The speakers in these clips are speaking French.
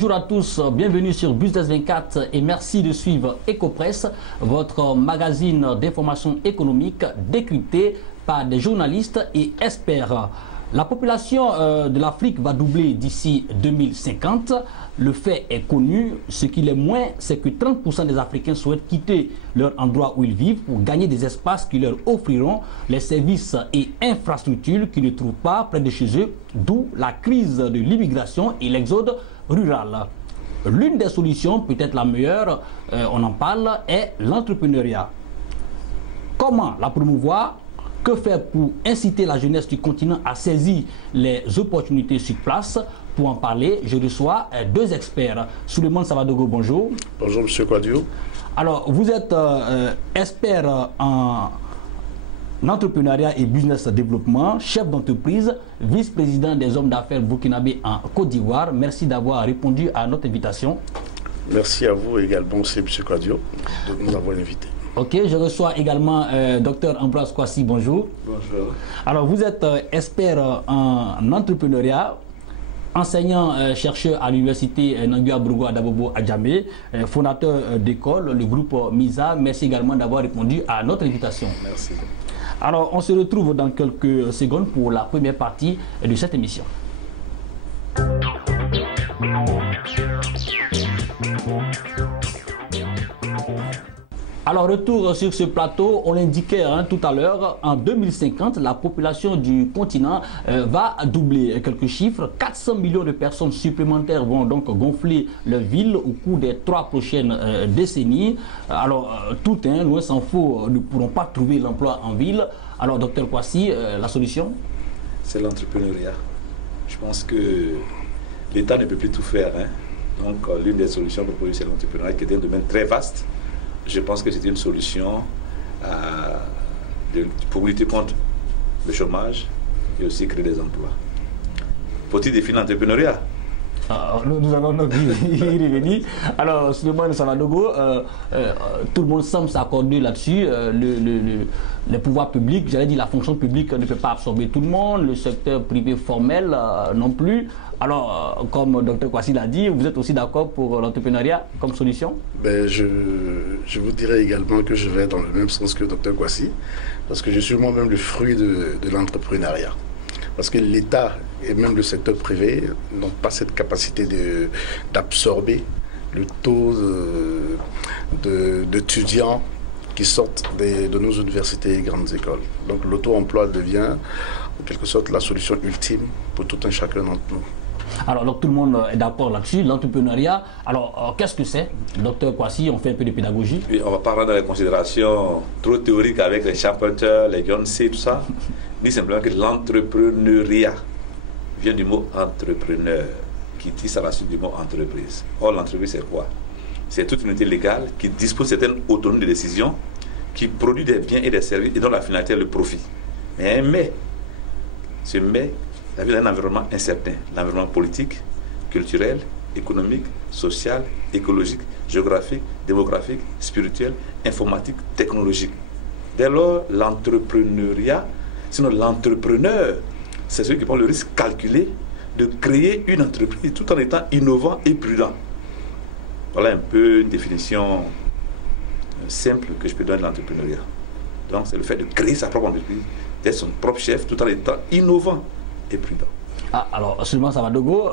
Bonjour à tous, bienvenue sur Business 24 et merci de suivre Ecopresse, votre magazine d'information économique décrypté par des journalistes et experts. La population de l'Afrique va doubler d'ici 2050. Le fait est connu. Ce qu'il est moins, c'est que 30% des Africains souhaitent quitter leur endroit où ils vivent pour gagner des espaces qui leur offriront les services et infrastructures qu'ils ne trouvent pas près de chez eux, d'où la crise de l'immigration et l'exode rural. L'une des solutions, peut-être la meilleure, on en parle, est l'entrepreneuriat. Comment la promouvoir ? Que faire pour inciter la jeunesse du continent à saisir les opportunités sur place? Pour en parler, je reçois deux experts. Souleymane Savadogo, bonjour. Bonjour, M. Quadio. Alors, vous êtes expert en entrepreneuriat et business développement, chef d'entreprise, vice-président des hommes d'affaires burkinabés en Côte d'Ivoire. Merci d'avoir répondu à notre invitation. Merci à vous également, M. Quadio, de nous avoir invités. Ok, je reçois également Dr Ambroise Kwasi, bonjour. Bonjour. Alors, vous êtes expert en entrepreneuriat, enseignant-chercheur à l'université Nangua Brugo Adabobo à Djamé, fondateur d'école, le groupe MISA. Merci également d'avoir répondu à notre invitation. Merci. Alors, on se retrouve dans quelques secondes pour la première partie de cette émission. Alors, retour sur ce plateau, on l'indiquait tout à l'heure, en 2050, la population du continent va doubler. Quelques chiffres, 400 millions de personnes supplémentaires vont donc gonfler leur ville au cours des 3 prochaines décennies. Alors, tout, loin s'en faut, ne pourront pas trouver l'emploi en ville. Alors, docteur Kwasi, la solution? C'est l'entrepreneuriat. Je pense que l'État ne peut plus tout faire. Donc, l'une des solutions proposées, c'est l'entrepreneuriat, qui est un domaine très vaste. Je pense que c'est une solution pour lutter contre le chômage et aussi créer des emplois. Faut-il définir l'entrepreneuriat? Nous allons donc y revenir. Alors, Souleymane Savadogo, tout le monde semble s'accorder là-dessus. Les pouvoirs publics, j'allais dire la fonction publique ne peut pas absorber tout le monde, le secteur privé formel non plus. Alors, comme Dr Kwasi l'a dit, vous êtes aussi d'accord pour l'entrepreneuriat comme solution? Je vous dirais également que je vais dans le même sens que Dr Kwasi, parce que je suis moi-même le fruit de l'entrepreneuriat. Parce que l'État et même le secteur privé n'ont pas cette capacité d'absorber le taux d'étudiants qui sortent de nos universités et grandes écoles. Donc l'auto-emploi devient en quelque sorte la solution ultime pour tout un chacun d'entre nous. Alors, donc, tout le monde est d'accord là-dessus, l'entrepreneuriat. Alors, qu'est-ce que c'est? Docteur Kwasi, on fait un peu de pédagogie. Oui, on va pas rendre les considérations trop théoriques avec les Champerter, les Beyoncé, tout ça. Dit simplement que l'entrepreneuriat vient du mot entrepreneur, qui tisse à la suite du mot entreprise. Or, l'entreprise, c'est quoi? C'est toute une unité légale qui dispose de certaines autonomies de décision, qui produit des biens et des services et dont la finalité est le profit. Mais, ce mais, la vie est un environnement incertain, l'environnement politique, culturel, économique, social, écologique, géographique, démographique, spirituel, informatique, technologique. Dès lors, l'entrepreneuriat, sinon l'entrepreneur, c'est celui qui prend le risque calculé de créer une entreprise tout en étant innovant et prudent. Voilà un peu une définition simple que je peux donner de l'entrepreneuriat. Donc, c'est le fait de créer sa propre entreprise, d'être son propre chef tout en étant innovant et prudent. Alors, seulement Savadogo,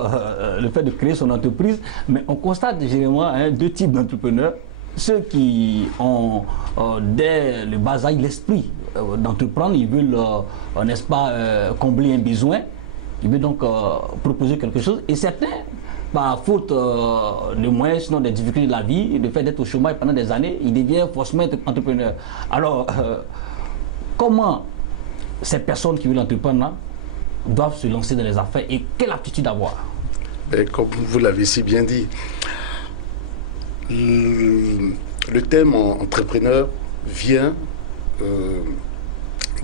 le fait de créer son entreprise, mais on constate généralement deux types d'entrepreneurs. Ceux qui ont dès le bas âge l'esprit d'entreprendre, ils veulent, n'est-ce pas, combler un besoin, ils veulent donc proposer quelque chose. Et certains, par faute de moyens, sinon des difficultés de la vie, le fait d'être au chômage pendant des années, ils deviennent forcément entrepreneurs. Alors, comment ces personnes qui veulent entreprendre doivent se lancer dans les affaires et quelle aptitude avoir? Comme vous l'avez si bien dit, le thème entrepreneur vient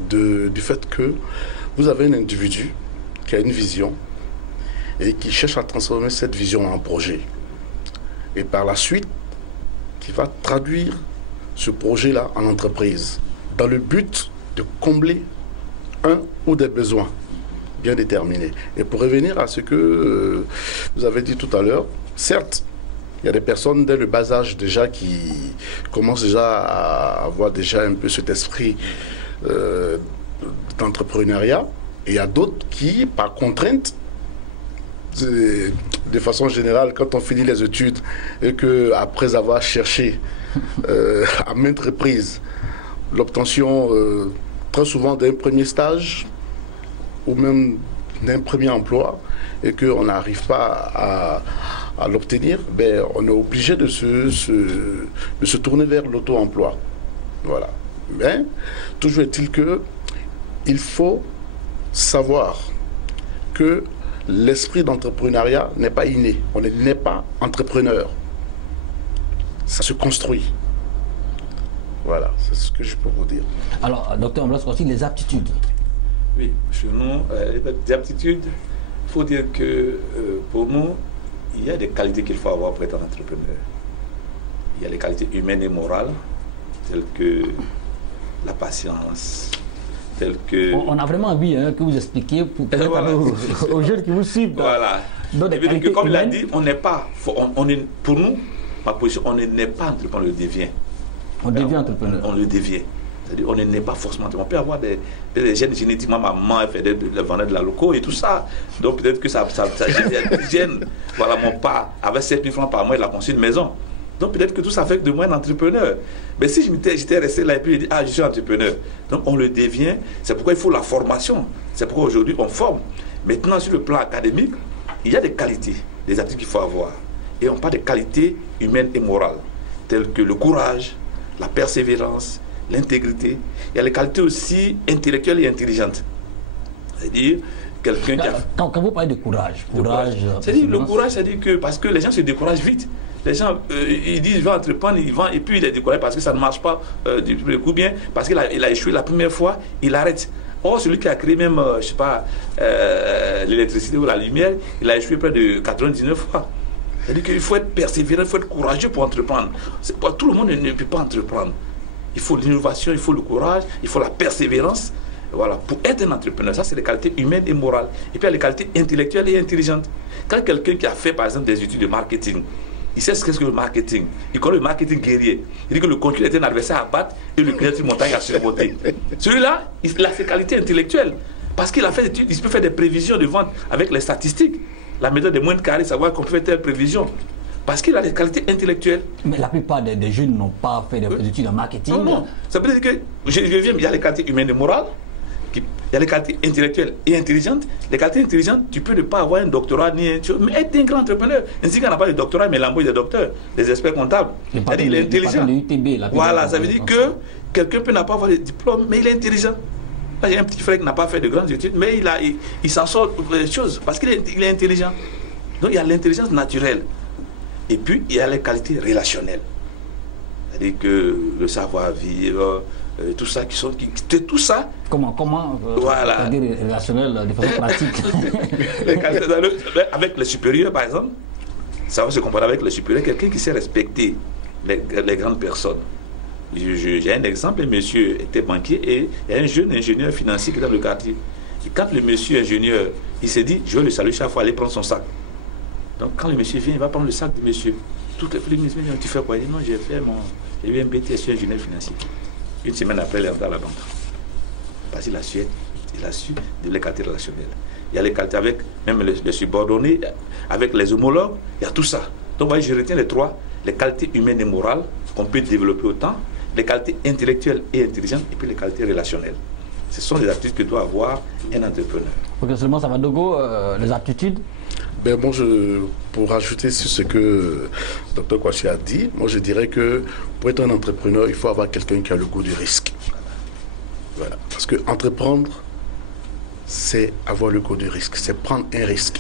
du fait que vous avez un individu qui a une vision et qui cherche à transformer cette vision en projet. Et par la suite, qui va traduire ce projet-là en entreprise dans le but de combler un ou des besoins bien déterminés. Et pour revenir à ce que vous avez dit tout à l'heure, Certes, il y a des personnes dès le bas âge déjà qui commencent déjà à avoir déjà un peu cet esprit d'entrepreneuriat. Et il y a d'autres qui, par contrainte, de façon générale, quand on finit les études et qu'après avoir cherché à maintes reprises l'obtention très souvent d'un premier stage ou même d'un premier emploi et qu'on n'arrive pas à l'obtenir, ben, on est obligé de se tourner vers l'auto-emploi. Voilà. Mais toujours est-il qu'il faut savoir que l'esprit d'entrepreneuriat n'est pas inné. On n'est pas entrepreneur. Ça se construit. Voilà, c'est ce que je peux vous dire. Alors, docteur, on aussi les aptitudes. Oui, chez nous, les aptitudes, il faut dire que pour nous, il y a des qualités qu'il faut avoir pour être un entrepreneur. Il y a les qualités humaines et morales, telles que la patience, telles que... On a vraiment envie que vous expliquiez pour permettre voilà. aux jeunes qui vous suivent. Voilà. Que, comme il a dit, on n'est pas... pour nous, ma position, on n'est pas entrepreneur, on le devient. On devient entrepreneur. On le devient. C'est-à-dire, on n'est pas forcément entrepreneur. On peut avoir des gènes génétiquement, maman a fait le vendeur de la loco et tout ça. Donc peut-être que ça gêne. Voilà, mon père, avec 7 000 francs par mois, il a construit une maison. Donc peut-être que tout ça fait de moi un entrepreneur. Mais si j'étais resté là et puis je dis, ah, je suis entrepreneur. Donc on le devient. C'est pourquoi il faut la formation. C'est pourquoi aujourd'hui on forme. Maintenant, sur le plan académique, il y a des qualités, des attributs qu'il faut avoir. Et on parle des qualités humaines et morales, telles que le courage, la persévérance, l'intégrité. Il y a les qualités aussi intellectuelles et intelligentes. C'est-à-dire, quelqu'un qui a... Quand vous parlez de courage, c'est-à-dire, le courage, c'est-à-dire que parce que les gens se découragent vite. Les gens, ils disent, je vais entreprendre, ils vendent, et puis il est découragé parce que ça ne marche pas du premier coup, bien, parce qu'il a échoué la première fois, il arrête. Or, celui qui a créé même, je ne sais pas, l'électricité ou la lumière, il a échoué près de 99 fois. C'est-à-dire qu'il faut être persévérant, il faut être courageux pour entreprendre. Tout le monde ne peut pas entreprendre. Il faut l'innovation, il faut le courage, il faut la persévérance. Voilà, pour être un entrepreneur, ça c'est les qualités humaines et morales. Et puis il y a les qualités intellectuelles et intelligentes. Quand quelqu'un qui a fait par exemple des études de marketing, il sait ce qu'est le marketing, il connaît le marketing guerrier. Il dit que le concurrent est un adversaire à battre et le client est une montagne à surmonter. Celui-là, il a ses qualités intellectuelles. Parce qu'il a fait des études, il peut faire des prévisions de vente avec les statistiques. La méthode des moindres carrés, savoir qu'on peut faire telle prévision. Parce qu'il a des qualités intellectuelles. Mais la plupart des jeunes n'ont pas fait des études en marketing. Non, non. Ça veut dire que, je viens, il y a les qualités humaines et morales, il y a les qualités intellectuelles et intelligentes. Les qualités intelligentes, tu peux ne pas avoir un doctorat ni un chose, mais être un grand entrepreneur. Ainsi qu'on n'a pas de doctorat, mais l'embauche des docteurs, des experts comptables. C'est-à-dire il est intelligent. Voilà, ça veut dire que quelqu'un peut ne pas avoir de diplôme, mais il est intelligent. Là, j'ai un petit frère qui n'a pas fait de grandes études, mais il s'en sort des choses parce qu'il est intelligent. Donc il y a l'intelligence naturelle. Et puis il y a les qualités relationnelles. C'est-à-dire que le savoir-vivre, tout ça tout ça. Comment voilà. C'est-à-dire relationnel de façon pratique. Avec les supérieurs, par exemple, ça va se comparer avec les supérieurs, quelqu'un qui sait respecter les grandes personnes. J'ai un exemple, un monsieur était banquier et il y a un jeune ingénieur financier qui est dans le quartier. Et quand le monsieur ingénieur, il s'est dit, je vais le saluer chaque fois, aller prendre son sac. Donc quand le monsieur vient, il va prendre le sac du monsieur. Toutes les filles me disent, tu fais quoi? Il dit, non, j'ai eu un BTS, je suis ingénieur financier. Une semaine après, il est rentré à la banque. Parce qu'il a su les qualités relationnelles. Il y a les qualités avec même les subordonnés, avec les homologues, il y a tout ça. Donc voyez, je retiens les trois, les qualités humaines et morales qu'on peut développer autant, les qualités intellectuelles et intelligentes, et puis les qualités relationnelles. Ce sont les aptitudes que doit avoir un entrepreneur. Ok, seulement ça va Dogo, les aptitudes. Ben moi, pour rajouter sur ce que Dr Kouachi a dit, moi je dirais que pour être un entrepreneur, il faut avoir quelqu'un qui a le goût du risque. Voilà. Parce que entreprendre, c'est avoir le goût du risque, c'est prendre un risque.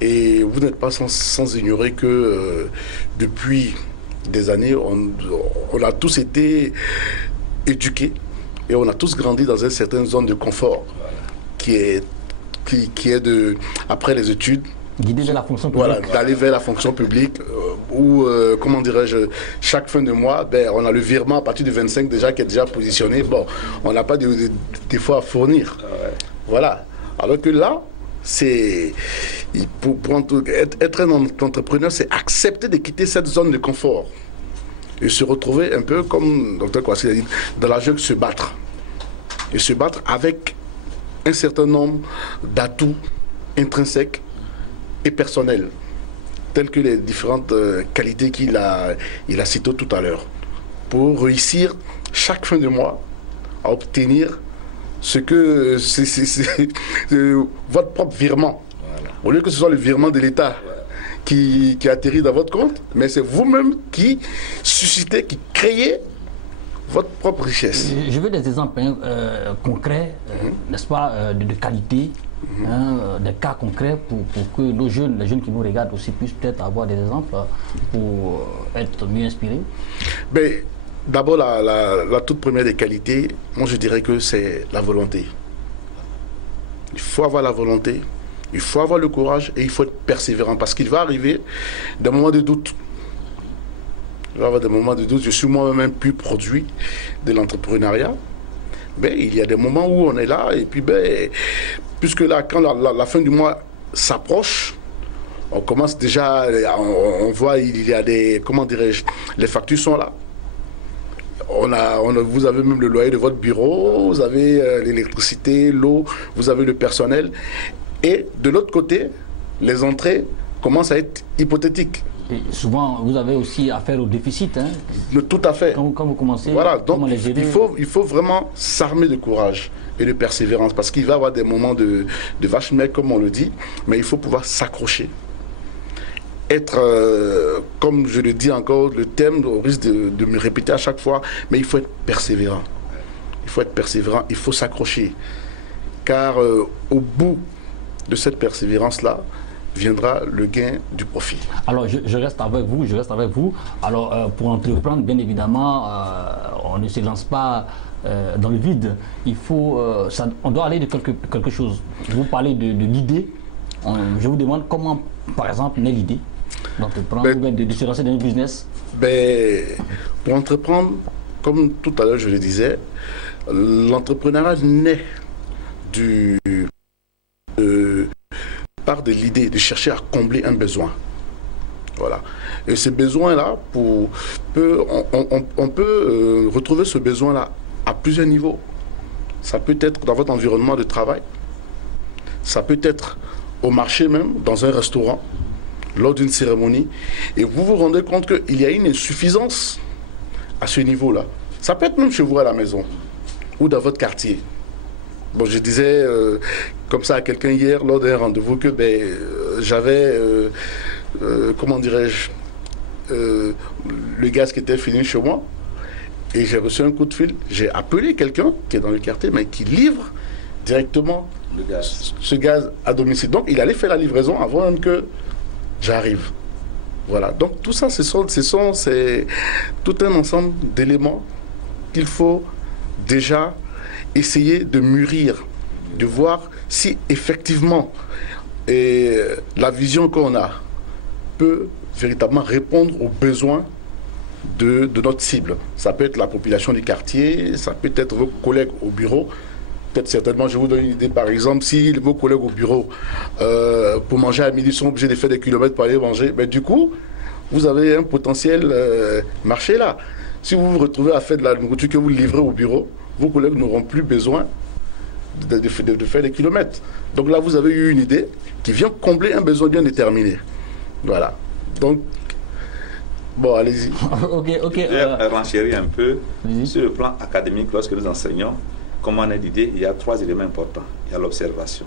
Et vous n'êtes pas sans ignorer que depuis des années, on a tous été éduqués et on a tous grandi dans une certaine zone de confort qui est après les études, guider vers la fonction publique. Voilà, d'aller vers la fonction publique où, comment dirais-je, chaque fin de mois, on a le virement à partir du 25 déjà qui est déjà positionné. Bon, on n'a pas d'efforts à fournir. Voilà. Alors que là, Être un entrepreneur, c'est accepter de quitter cette zone de confort et se retrouver un peu comme Dr. Kouassi a dit, dans la jungle, se battre. Et se battre avec un certain nombre d'atouts intrinsèques et personnels, tels que les différentes qualités qu'il a citées tout à l'heure, pour réussir chaque fin de mois à obtenir ce que c'est votre propre virement. Voilà. Au lieu que ce soit le virement de l'État qui atterrit dans votre compte, mais c'est vous-même qui suscitez, qui créez votre propre richesse. Je veux des exemples concrets, n'est-ce pas, de qualité, des cas concrets pour que les jeunes qui nous regardent aussi puissent peut-être avoir des exemples pour être mieux inspirés. Ben, d'abord, la toute première des qualités, moi je dirais que c'est la volonté. Il faut avoir la volonté, il faut avoir le courage et il faut être persévérant parce qu'il va arriver des moments de doute. Il va y avoir des moments de doute. Je suis moi-même plus produit de l'entrepreneuriat. Ben, il y a des moments où on est là et puis puisque là, quand la fin du mois s'approche, on commence déjà, on voit, il y a des, comment dirais-je, les factures sont là. Vous avez même le loyer de votre bureau, vous avez l'électricité, l'eau, vous avez le personnel. Et de l'autre côté, les entrées commencent à être hypothétiques. Et souvent, vous avez aussi affaire au déficit. Hein, tout à fait. Quand vous commencez, voilà, donc comment les gérer? il faut vraiment s'armer de courage et de persévérance parce qu'il va y avoir des moments de vache maigre, comme on le dit, mais il faut pouvoir s'accrocher. Être, comme je le dis encore, le thème au risque de me répéter à chaque fois, mais il faut être persévérant. Il faut être persévérant, il faut s'accrocher. Car au bout de cette persévérance-là, viendra le gain du profit. Alors, je reste avec vous. Alors, pour entreprendre, bien évidemment, on ne se lance pas dans le vide. Il faut, on doit aller de quelque chose. Vous parlez de l'idée. Je vous demande comment, par exemple, naît l'idée d'entreprendre ou de se lancer dans un business. Pour entreprendre, comme tout à l'heure je le disais, l'entrepreneuriat naît part de l'idée de chercher à combler un besoin. Voilà. Et ce besoin-là, on peut retrouver ce besoin-là à plusieurs niveaux. Ça peut être dans votre environnement de travail, ça peut être au marché même, dans un restaurant, lors d'une cérémonie, et vous vous rendez compte qu'il y a une insuffisance à ce niveau-là. Ça peut être même chez vous à la maison ou dans votre quartier. Bon, je disais comme ça à quelqu'un hier lors d'un rendez-vous que j'avais, comment dirais-je, le gaz qui était fini chez moi et j'ai reçu un coup de fil. J'ai appelé quelqu'un qui est dans le quartier mais qui livre directement ce gaz à domicile. Donc il allait faire la livraison avant même que j'arrive. Voilà. Donc tout ça, c'est tout un ensemble d'éléments qu'il faut déjà essayer de mûrir, de voir si effectivement la vision qu'on a peut véritablement répondre aux besoins de notre cible. Ça peut être la population du quartier, ça peut être vos collègues au bureau. Peut-être certainement, je vous donne une idée, par exemple, si vos collègues au bureau, pour manger à midi, sont obligés de faire des kilomètres pour aller manger, du coup, vous avez un potentiel marché là. Si vous vous retrouvez à faire de la nourriture que vous livrez au bureau, vos collègues n'auront plus besoin de faire des kilomètres. Donc là, vous avez eu une idée qui vient combler un besoin bien déterminé. Voilà. Donc, bon, allez-y. Ok. Je vais renchérir un peu sur le plan académique. Lorsque nous enseignons comment on a l'idée, il y a 3 éléments importants. Il y a l'observation.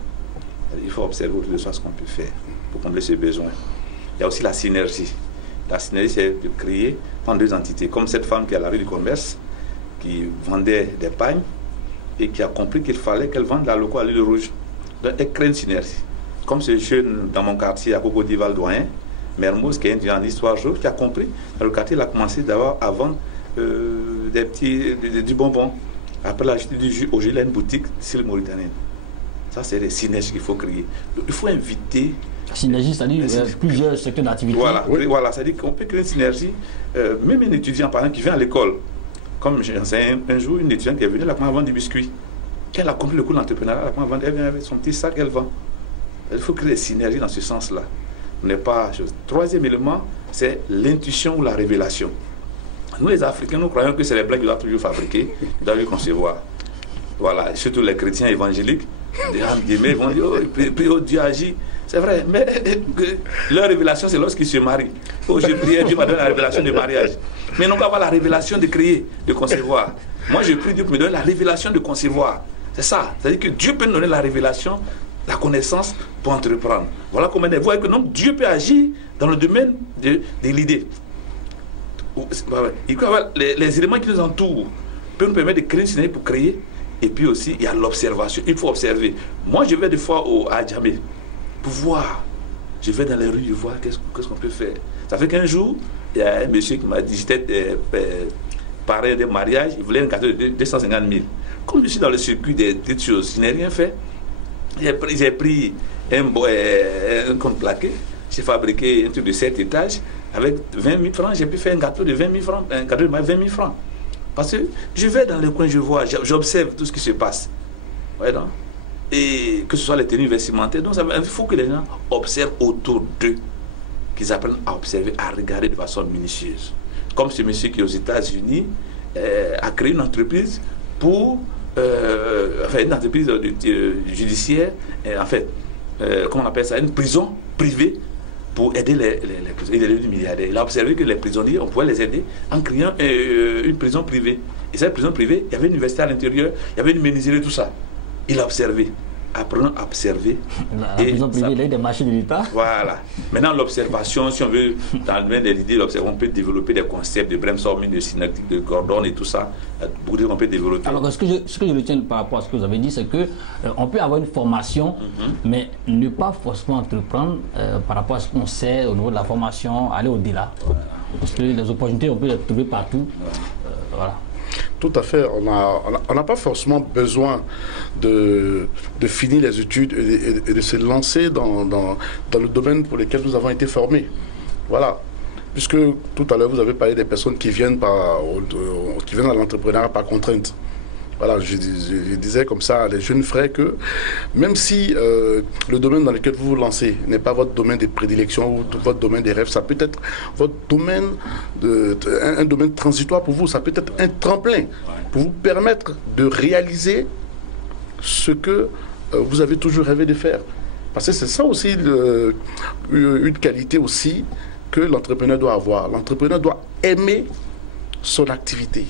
Il faut observer autour de soi ce qu'on peut faire pour combler ce besoin. Il y a aussi la synergie. La synergie, c'est de créer dans 2 entités. Comme cette femme qui est à la rue du commerce, qui vendait des pagnes et qui a compris qu'il fallait qu'elle vende la loco à l'huile rouge. Donc, elle crée une synergie. Comme ce jeune dans mon quartier à Cocody Valdoyen, Mermoz, qui est étudiant en histoire géo, qui a compris, dans le quartier, il a commencé à vendre du bonbon. Après la chute du jus, aujourd'hui, il a une boutique style mauritanienne. Ça, c'est des synergies qu'il faut créer. Donc, il faut inviter. Synergie, c'est-à-dire plusieurs secteurs d'activité. Voilà, c'est-à-dire qu'on peut créer une synergie. Même un étudiant, par exemple, qui vient à l'école. Comme j'ai enseigné un jour, une étudiante qui est venue, elle a commencé à vendre du biscuit. Quand elle a compris le coût de l'entrepreneuriat, elle a commencé à vendre, elle vient avec son petit sac, elle vend. Il faut créer des synergies dans ce sens-là. Troisième élément, c'est l'intuition ou la révélation. Nous, les Africains, nous croyons que c'est les Blancs qui doivent toujours fabriquer, qui doivent concevoir. Voilà, surtout les chrétiens évangéliques, ils vont dire, oh, Dieu agit. C'est vrai, mais leur révélation, c'est lorsqu'ils se marient. Oh, je prie, Dieu m'a donné la révélation du mariage. Mais non, pas avoir la révélation de créer, de concevoir. Moi, je prie Dieu pour me donner la révélation de concevoir. C'est ça. C'est-à-dire que Dieu peut nous donner la révélation, la connaissance pour entreprendre. Voilà comment vous voyez que donc, Dieu peut agir dans le domaine de l'idée. Les éléments qui nous entourent peuvent nous permettre de créer une synergie pour créer. Et puis aussi, il y a l'observation. Il faut observer. Moi, je vais des fois à Djamé pour voir. Je vais dans les rues, je vois qu'est-ce qu'on peut faire. Ça fait qu'un jour, il y a un monsieur qui m'a dit, j'étais parrain d'un mariage, il voulait un cadeau de 250 000. Comme je suis dans le circuit des choses, je n'ai rien fait. J'ai pris un compte plaqué, j'ai fabriqué un truc de 7 étages, avec 20 000 francs, j'ai pu faire un gâteau de 20 000 francs, un cadeau de 20 000 francs. Parce que je vais dans le coin, je vois, j'observe tout ce qui se passe. Ouais, non? Et que ce soit les tenues vestimentaires. Donc il faut que les gens observent autour d'eux, qu'ils apprennent à observer, à regarder de façon minutieuse. Comme ce monsieur qui est aux États-Unis a créé une entreprise pour une entreprise judiciaire, comment on appelle ça, une prison privée pour aider les prisonniers. Il est devenu milliardaire. Il a observé que les prisonniers, on pouvait les aider en créant une prison privée. Et cette prison privée, il y avait une université à l'intérieur, il y avait une menuiserie, tout ça. Il a observé. Apprenant à observer. La prison privée, il y a des marchés de l'État. Voilà. Maintenant, l'observation, si on veut, dans le domaine de l'idée, on peut développer des concepts de brainstorming, de synaptique, de Gordon et tout ça. Beaucoup de choses qu'on peut développer. Alors, ce que je retiens par rapport à ce que vous avez dit, c'est qu'on peut avoir une formation, mais ne pas forcément entreprendre par rapport à ce qu'on sait au niveau de la formation, aller au-delà. Voilà. Parce que les opportunités, on peut les trouver partout. Voilà. Tout à fait. On n'a pas forcément besoin de finir les études et de se lancer dans le domaine pour lequel nous avons été formés. Voilà. Puisque tout à l'heure, vous avez parlé des personnes qui viennent à l'entrepreneuriat par contrainte. Voilà, je disais comme ça à les jeunes frères que même si le domaine dans lequel vous vous lancez n'est pas votre domaine de prédilection ou votre domaine des rêves, ça peut être votre domaine, un domaine transitoire pour vous, ça peut être un tremplin pour vous permettre de réaliser ce que vous avez toujours rêvé de faire. Parce que c'est ça aussi une qualité aussi que l'entrepreneur doit avoir. L'entrepreneur doit aimer son activité.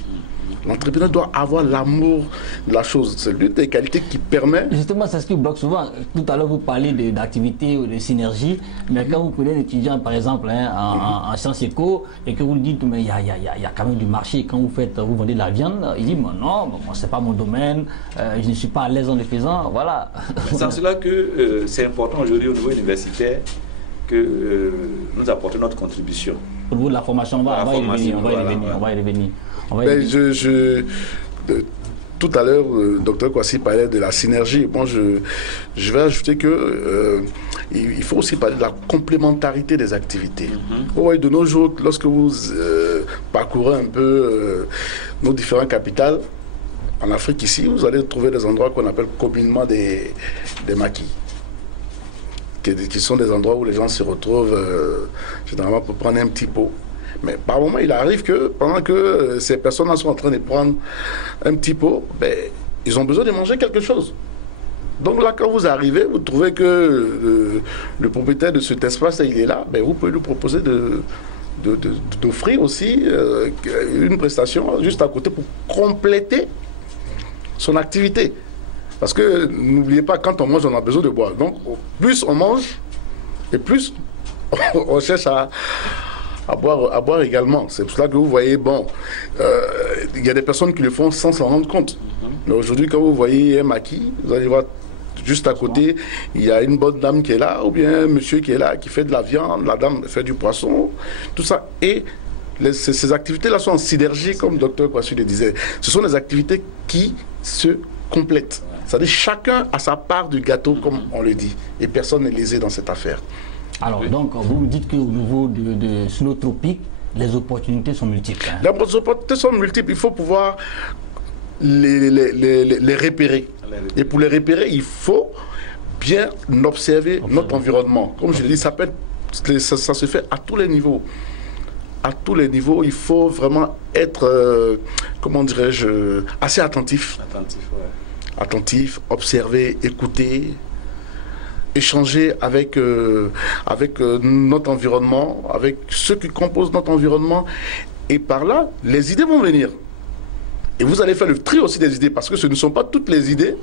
L'entrepreneur doit avoir l'amour de la chose. C'est l'une des qualités qui permet... Justement, c'est ce qui bloque souvent. Tout à l'heure, vous parlez d'activité ou de synergie, mais quand vous prenez un étudiant, par exemple, en sciences éco, et que vous lui dites, mais il y a quand même du marché, quand vous vendez de la viande, il dit, mais non, c'est pas mon domaine, je ne suis pas à l'aise en le faisant, voilà. C'est en cela que c'est important aujourd'hui au niveau universitaire que nous apportons notre contribution. Au niveau de la formation, on va y revenir. Tout à l'heure, le docteur Kwasi parlait de la synergie. Bon, je vais ajouter que il faut aussi parler de la complémentarité des activités. Vous voyez, de nos jours, lorsque vous parcourez un peu nos différentes capitales, en Afrique ici, vous allez trouver des endroits qu'on appelle communément des maquis, qui sont des endroits où les gens se retrouvent généralement pour prendre un petit pot. Mais par moment, il arrive que pendant que ces personnes-là sont en train de prendre un petit pot, ils ont besoin de manger quelque chose. Donc là, quand vous arrivez, vous trouvez que le propriétaire de cet espace, il est là, vous pouvez lui proposer d'offrir aussi une prestation juste à côté pour compléter son activité. Parce que n'oubliez pas, quand on mange, on a besoin de boire. Donc, plus on mange, et plus on cherche à boire également. C'est pour cela que vous voyez, il y a des personnes qui le font sans s'en rendre compte. Mais aujourd'hui, quand vous voyez un maquis, vous allez voir juste à côté, il y a une bonne dame qui est là, ou bien un monsieur qui est là, qui fait de la viande, la dame fait du poisson, tout ça. Et ces activités-là sont en synergie, comme le docteur Kwasi le disait. Ce sont des activités qui se complètent. C'est-à-dire chacun a sa part du gâteau, comme on le dit. Et personne n'est lésé dans cette affaire. Alors, donc, vous me dites qu'au niveau de Snow Tropique, les opportunités sont multiples. Les opportunités sont multiples. Il faut pouvoir les repérer. Et pour les repérer, il faut bien observer notre environnement. Comme je l'ai dit, ça se fait à tous les niveaux. À tous les niveaux, il faut vraiment être, comment dirais-je, assez attentif. Attentif, observer, écouter, échanger avec notre environnement, avec ceux qui composent notre environnement. Et par là, les idées vont venir. Et vous allez faire le tri aussi des idées, parce que ce ne sont pas toutes les idées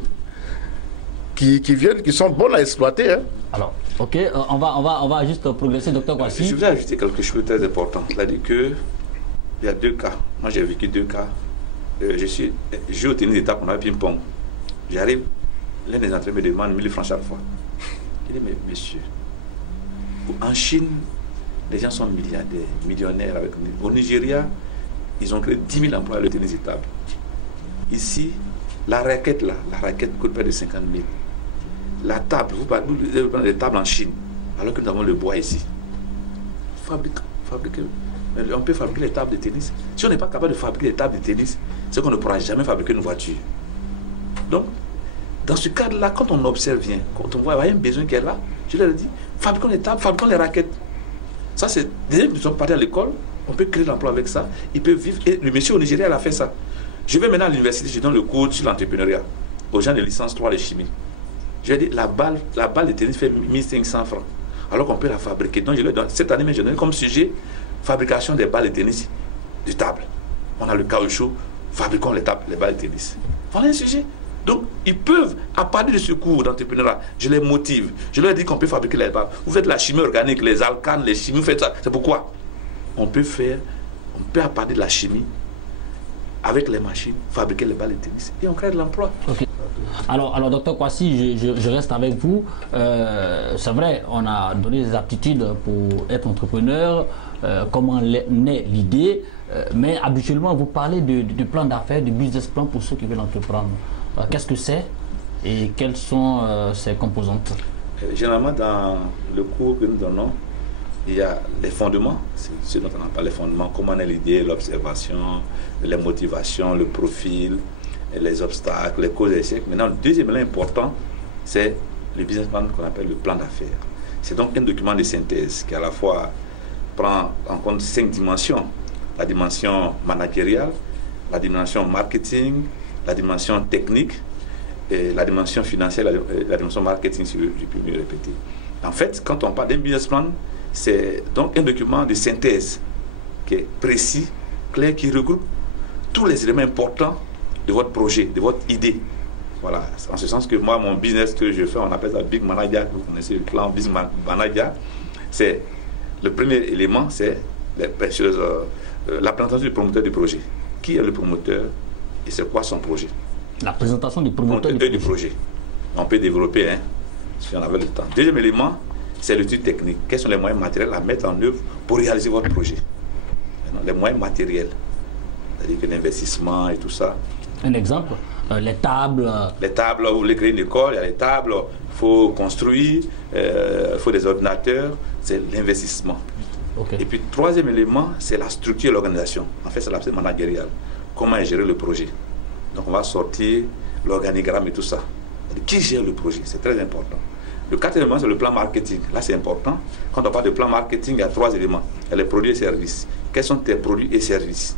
qui viennent, qui sont bonnes à exploiter. Hein. Alors, ok, on va juste progresser, docteur Kwasi. Je voudrais ajouter quelque chose de très important. C'est-à-dire qu'il y a 2 cas. Moi, j'ai vécu 2 cas. Je joue au tennis d'étape, on a ping-pong. J'arrive, l'un des entraîneurs me demande 1000 francs chaque fois. Il dit, mais monsieur, en Chine, les gens sont milliardaires, millionnaires. Au Nigeria, ils ont créé 10 000 emplois à le tennis d'étape. Ici, la raquette coûte près de 50 000. La table, vous parlez des tables en Chine, alors que nous avons le bois ici. Fabriquer. On peut fabriquer les tables de tennis. Si on n'est pas capable de fabriquer les tables de tennis, c'est qu'on ne pourra jamais fabriquer une voiture. Donc, dans ce cadre-là, quand on observe bien, quand on voit qu'il y a un besoin qui est là, je leur dis, fabriquons les tables, fabriquons les raquettes. Ça, c'est dès que nous sommes partis à l'école, on peut créer l'emploi avec ça. Il peut vivre. Et le monsieur au Nigeria, il a fait ça. Je vais maintenant à l'université, je donne le cours sur l'entrepreneuriat aux gens de licence 3 de chimie. Je vais dire, la balle de tennis fait 1500 francs, alors qu'on peut la fabriquer. Donc, je leur donne, cette année, je donne comme sujet fabrication des balles de tennis de table. On a le caoutchouc, fabriquons les balles de tennis. Voilà un sujet. Donc, ils peuvent, à partir de ce cours d'entrepreneuriat, je les motive. Je leur dis qu'on peut fabriquer les balles. Vous faites la chimie organique, les alcanes, les chimies, vous faites ça. C'est pourquoi on peut à partir de la chimie, avec les machines, fabriquer les balles de tennis. Et on crée de l'emploi. Okay. Alors, docteur Kwasi, je reste avec vous. C'est vrai, on a donné des aptitudes pour être entrepreneur, comment naît l'idée, mais habituellement, vous parlez de plan d'affaires, de business plan pour ceux qui veulent entreprendre. Qu'est-ce que c'est et quelles sont ses composantes? Généralement, dans le cours que nous donnons, il y a les fondements, c'est ce dont on appelle les fondements, comment naît l'idée, l'observation, les motivations, le profil, les obstacles, les causes d'échec. Maintenant, le deuxième élément important, c'est le business plan qu'on appelle le plan d'affaires. C'est donc un document de synthèse qui à la fois prend en compte 5 dimensions. La dimension managériale, la dimension marketing, la dimension technique, et la dimension financière, la dimension marketing, si je peux mieux répéter. En fait, quand on parle d'un business plan, c'est donc un document de synthèse qui est précis, clair, qui regroupe tous les éléments importants de votre projet, de votre idée. Voilà, en ce sens que moi, mon business que je fais, on appelle ça Big Manager, vous connaissez le plan Big Manager. C'est le premier élément, c'est la présentation du promoteur du projet. Qui est le promoteur et c'est quoi son projet? La présentation du promoteur du projet. On peut développer, si on avait le temps. Deuxième élément, c'est l'étude technique. Quels sont les moyens matériels à mettre en œuvre pour réaliser votre projet? Les moyens matériels, c'est-à-dire que l'investissement et tout ça. Un exemple, les tables. Les tables, vous voulez créer une école, il y a les tables, il faut construire, il faut des ordinateurs, c'est l'investissement. Okay. Et puis, troisième élément, c'est la structure et l'organisation. En fait, c'est l'aspect managérial. Comment gérer le projet? Donc, on va sortir l'organigramme et tout ça. Qui gère le projet? C'est très important. Le quatrième élément, c'est le plan marketing. Là, c'est important. Quand on parle de plan marketing, il y a 3 éléments. Il y a les produits et services. Quels sont tes produits et services?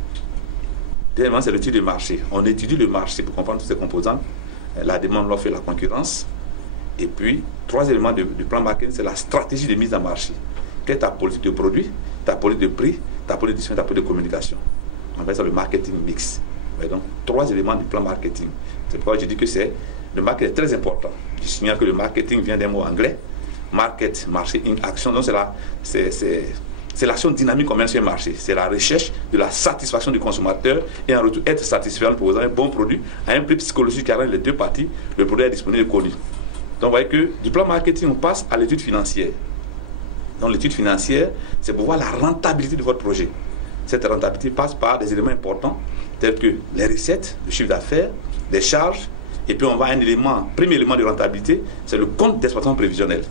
Deuxièmement, c'est l'étude du marché. On étudie le marché pour comprendre toutes ces composantes. La demande, l'offre et la concurrence. Et puis, 3 éléments du plan marketing, c'est la stratégie de mise en marché. Quelle est ta politique de produit, ta politique de prix, ta politique de distribution, ta politique de communication? On appelle ça le marketing mix. Et donc, 3 éléments du plan marketing. C'est pourquoi je dis que le marketing est très important. Je signale que le marketing vient d'un mot anglais. Market, marché, action. Donc, c'est l'action dynamique qu'on met sur un marché. C'est la recherche de la satisfaction du consommateur et en retour être satisfait en proposant un bon produit à un prix psychologique qui arrange les deux parties. Le produit est disponible et connu. Donc, vous voyez que du plan marketing, on passe à l'étude financière. Donc, l'étude financière, c'est pour voir la rentabilité de votre projet. Cette rentabilité passe par des éléments importants tels que les recettes, le chiffre d'affaires, les charges, et puis on va à un élément, premier élément de rentabilité, c'est le compte d'exploitation prévisionnel.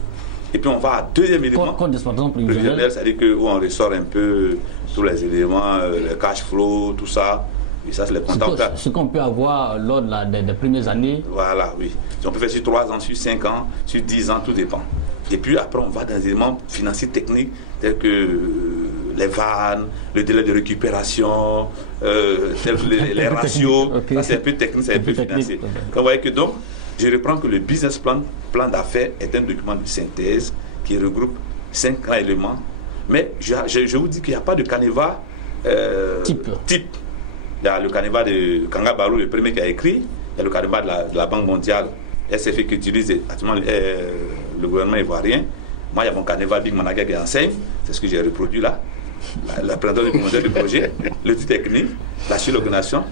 Et puis on va à deuxième élément, compte d'exploitation prévisionnel, c'est-à-dire où on ressort un peu tous les éléments, le cash flow, tout ça, Et ça, c'est les comptables. Ce qu'on peut avoir lors des premières années. Voilà, oui. On peut faire sur 3 ans, sur 5 ans, sur 10 ans, tout dépend. Et puis après, on va dans des éléments financiers techniques tels que les vannes, le délai de récupération, les ratios. Okay. Ça, c'est un peu technique, c'est un peu financier. Okay. Donc, vous voyez que donc, je reprends que le business plan d'affaires est un document de synthèse qui regroupe 5 grands éléments. Mais je vous dis qu'il n'y a pas de canevas type. Il y a le canevas de Kanga Barou, le premier qui a écrit. Il y a le canevas de la Banque mondiale, SFI, qui utilise actuellement le gouvernement ivoirien. Moi, il y a mon canevas Big Managa qui enseigne. C'est ce que j'ai reproduit là. La présentation du modèle du projet, l'étude technique, la l'organisation,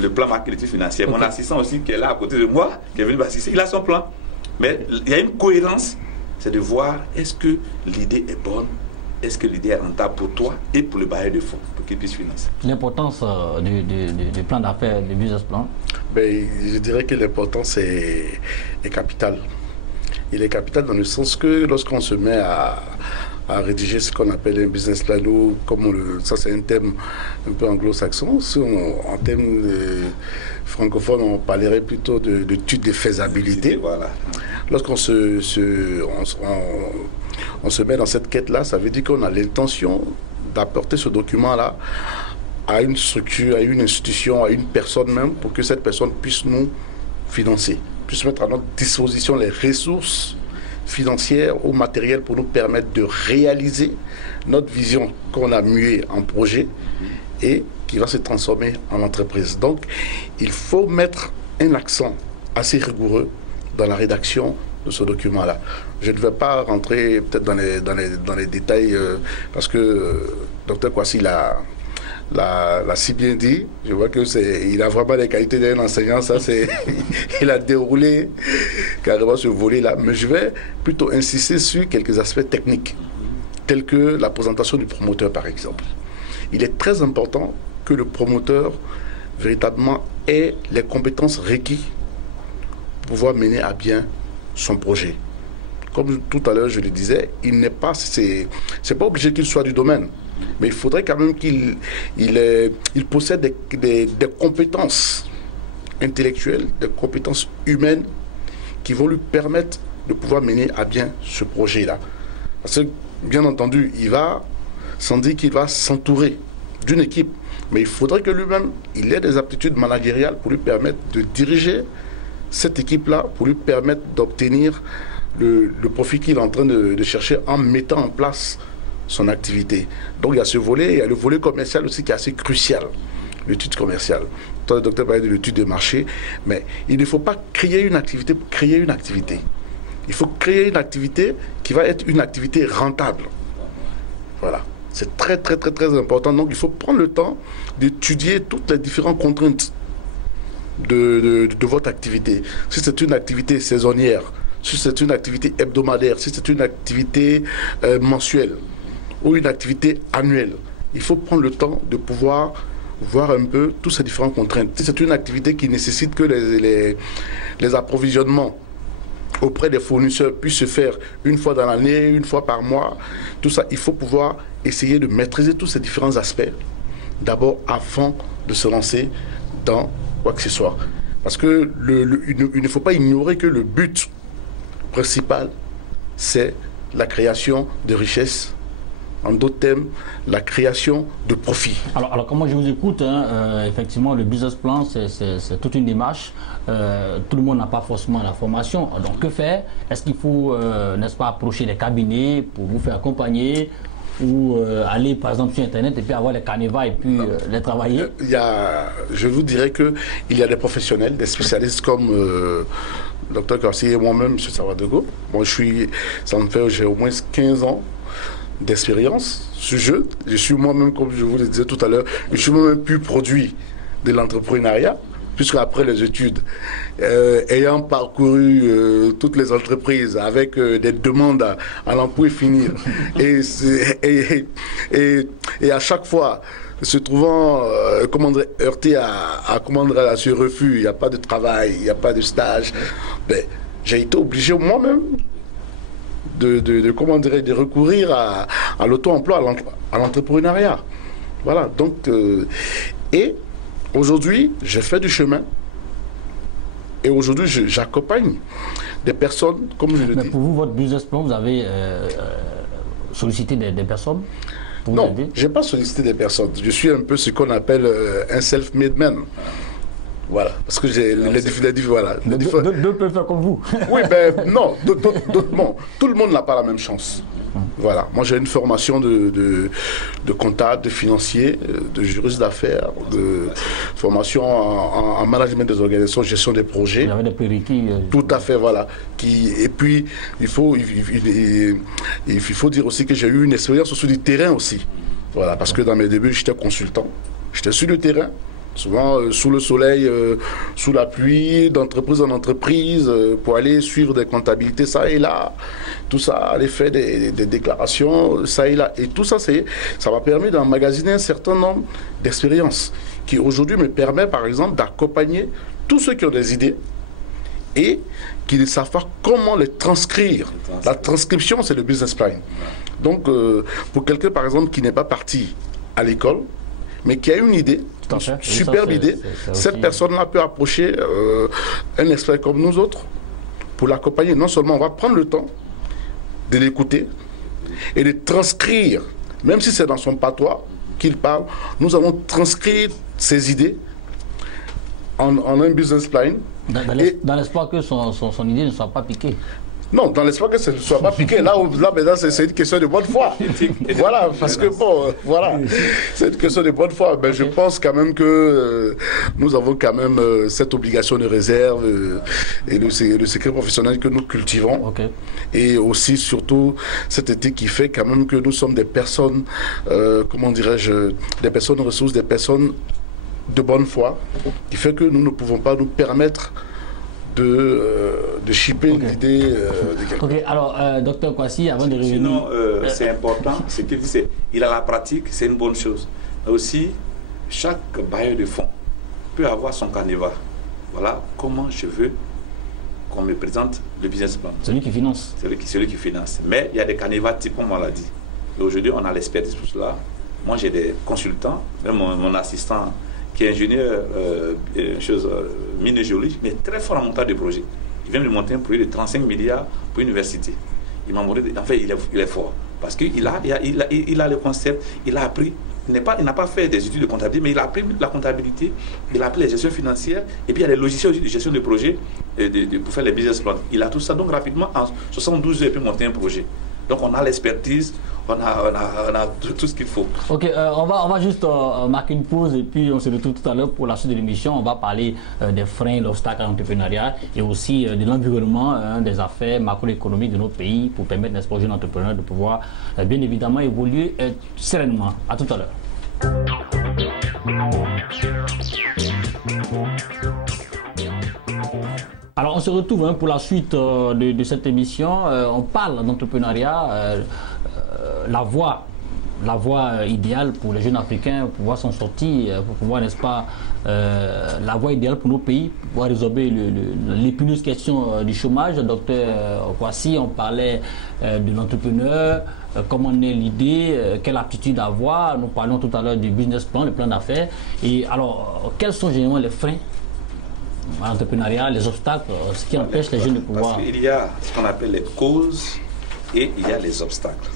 le plan marketing financier. Mon assistant aussi qui est là à côté de moi, qui est venu m'assister, il a son plan. Mais il y a une cohérence, c'est de voir est-ce que l'idée est bonne, est-ce que l'idée est rentable pour toi et pour le bailleur de fonds, pour qu'il puisse financer. L'importance du plan d'affaires, du business plan? Je dirais que l'importance est capitale. Il est capital dans le sens que lorsqu'on se met à rédiger ce qu'on appelle un business plan, ou ça c'est un thème un peu anglo-saxon, en termes francophones on parlerait plutôt d'études de faisabilité. Voilà. Lorsqu'on on se met dans cette quête-là, ça veut dire qu'on a l'intention d'apporter ce document-là à une structure, à une institution, à une personne même, pour que cette personne puisse nous financer, puisse mettre à notre disposition les ressources financières ou matérielles pour nous permettre de réaliser notre vision qu'on a muée en projet et qui va se transformer en entreprise. Donc, il faut mettre un accent assez rigoureux dans la rédaction de ce document-là. Je ne vais pas rentrer peut-être dans les détails parce que Dr Kwasi l'a si bien dit. Je vois que il a vraiment les qualités d'un enseignant. Ça, il a déroulé carrément ce volet-là. Mais je vais plutôt insister sur quelques aspects techniques, tels que la présentation du promoteur, par exemple. Il est très important que le promoteur véritablement ait les compétences requises pour pouvoir mener à bien son projet. Comme tout à l'heure je le disais, c'est pas obligé qu'il soit du domaine, mais il faudrait quand même qu'il possède des compétences intellectuelles, des compétences humaines qui vont lui permettre de pouvoir mener à bien ce projet-là. Parce que, bien entendu, sans dire qu'il va s'entourer d'une équipe, mais il faudrait que lui-même, il ait des aptitudes managériales pour lui permettre de diriger cette équipe-là, pour lui permettre d'obtenir le profit qu'il est en train de chercher en mettant en place son activité. Donc il y a ce volet, il y a le volet commercial aussi qui est assez crucial, l'étude commerciale. Toi, le docteur parlait de l'étude de marché, mais il ne faut pas créer une activité pour créer une activité. Il faut créer une activité qui va être une activité rentable. Voilà. C'est très, très, très, très important. Donc il faut prendre le temps d'étudier toutes les différentes contraintes de votre activité. Si c'est une activité saisonnière, si c'est une activité hebdomadaire, si c'est une activité mensuelle ou une activité annuelle, il faut prendre le temps de pouvoir voir un peu toutes ces différentes contraintes. Si c'est une activité qui nécessite que les approvisionnements auprès des fournisseurs puissent se faire une fois dans l'année, une fois par mois, tout ça, il faut pouvoir essayer de maîtriser tous ces différents aspects d'abord avant de se lancer dans quoi que ce soit. Parce que il ne faut pas ignorer que le but principal, c'est la création de richesses. En d'autres termes, la création de profit. Alors comment je vous écoute, effectivement, le business plan, c'est toute une démarche. Tout le monde n'a pas forcément la formation. Donc, que faire? Est-ce qu'il faut, n'est-ce pas, approcher les cabinets pour vous faire accompagner ou aller, par exemple, sur Internet et puis avoir les canevas et puis les travailler? Je vous dirais qu'il y a des professionnels, des spécialistes comme Dr Kwasi et moi-même, M. Savadogo. Moi, j'ai au moins 15 ans d'expérience sur jeu. Je suis moi-même, comme je vous le disais tout à l'heure, je suis moi-même plus produit de l'entrepreneuriat, puisque après les études, ayant parcouru toutes les entreprises avec des demandes à l'emploi finir, et à chaque fois se trouvant heurté à ce refus, il n'y a pas de travail, il n'y a pas de stage, j'ai été obligé moi-même de recourir à l'auto-emploi, à l'entrepreneuriat. Voilà, donc, et Aujourd'hui, j'ai fait du chemin. Et aujourd'hui, j'accompagne des personnes, comme je le dis. Mais pour vous, votre business plan, vous avez sollicité des personnes pour Non, vous aider? je n'ai pas sollicité des personnes. Je suis un peu ce qu'on appelle un self-made man. Voilà, parce que j'ai voilà. D'autres peuvent faire comme vous. Oui, ben non, bon, tout le monde n'a pas la même chance. Voilà, moi j'ai une formation de comptable, de financier, de juriste d'affaires, de formation en management des organisations, gestion des projets. Il y avait des prérequis. Tout à fait, voilà. Et puis, il faut dire aussi que j'ai eu une expérience sur du terrain aussi. Voilà, parce que dans mes débuts, j'étais consultant. J'étais sur le terrain. Souvent sous le soleil, sous la pluie, d'entreprise en entreprise, pour aller suivre des comptabilités, ça et là. Tout ça, aller faire des déclarations, ça et là. Et tout ça, ça m'a permis d'emmagasiner un certain nombre d'expériences qui aujourd'hui me permet, par exemple, d'accompagner tous ceux qui ont des idées et qui ne savent pas comment les transcrire. La transcription, c'est le business plan. Donc, pour quelqu'un, par exemple, qui n'est pas parti à l'école, mais qui a une idée, une superbe idée, cette personne-là peut approcher un expert comme nous autres pour l'accompagner. Non seulement on va prendre le temps de l'écouter et de transcrire, même si c'est dans son patois qu'il parle, nous allons transcrire ses idées en un business plan. Dans l'espoir que son idée ne soit pas piquée. Non, dans l'espoir que ça ne soit pas piqué. Là maintenant, c'est une question de bonne foi. Voilà, parce que bon, voilà, c'est une question de bonne foi. Mais je pense quand même que nous avons quand même cette obligation de réserve et le secret professionnel que nous cultivons. Okay. Et aussi, surtout, cette éthique qui fait quand même que nous sommes des personnes, comment dirais-je, des personnes ressources, des personnes de bonne foi, qui fait que nous ne pouvons pas nous permettre de shipper l'idée de quelqu'un. Ok, alors, docteur Kwasi, avant de revenir... Sinon, c'est important, ce qu'il dit, c'est il a la pratique, c'est une bonne chose. Mais aussi, chaque bailleur de fonds peut avoir son canevas. Voilà comment je veux qu'on me présente le business plan. Celui qui finance. Celui qui finance. Mais il y a des canevas type, comme on l'a dit. Et aujourd'hui, on a l'expertise pour cela. Moi, j'ai des consultants, même mon assistant qui est ingénieur mine géologique, mais très fort en montage de projet. Il vient de monter un projet de 35 milliards pour une université. Il m'a montré, en fait, il est fort. Parce qu'il a le concept, il a appris. Il n'a pas fait des études de comptabilité, mais il a appris la comptabilité, il a appris les gestions financières, et puis il y a les logiciels aussi de gestion de projet pour faire les business plans. Il a tout ça, donc rapidement, en 72 heures, il peut monter un projet. Donc on a l'expertise, on a tout ce qu'il faut. Ok, on va juste marquer une pause et puis on se retrouve tout à l'heure pour la suite de l'émission. On va parler des freins, l'obstacle à l'entrepreneuriat et aussi de l'environnement, des affaires macroéconomiques de notre pays pour permettre n'est-ce pas, aux jeunes entrepreneurs de pouvoir bien évidemment évoluer sereinement. À tout à l'heure. Alors on se retrouve pour la suite de cette émission. On parle d'entrepreneuriat, la voie idéale pour les jeunes Africains pour pouvoir s'en sortir, pour pouvoir, n'est-ce pas, la voie idéale pour nos pays, pour pouvoir résorber l'épineuse question du chômage. Docteur Kwasi, on parlait de l'entrepreneur, comment naît l'idée, quelle aptitude avoir. Nous parlions tout à l'heure du business plan, le plan d'affaires. Et alors, quels sont généralement les freins à l'entrepreneuriat, les obstacles, ce qui empêche les jeunes de pouvoir... Parce qu'il y a ce qu'on appelle les causes et il y a les obstacles.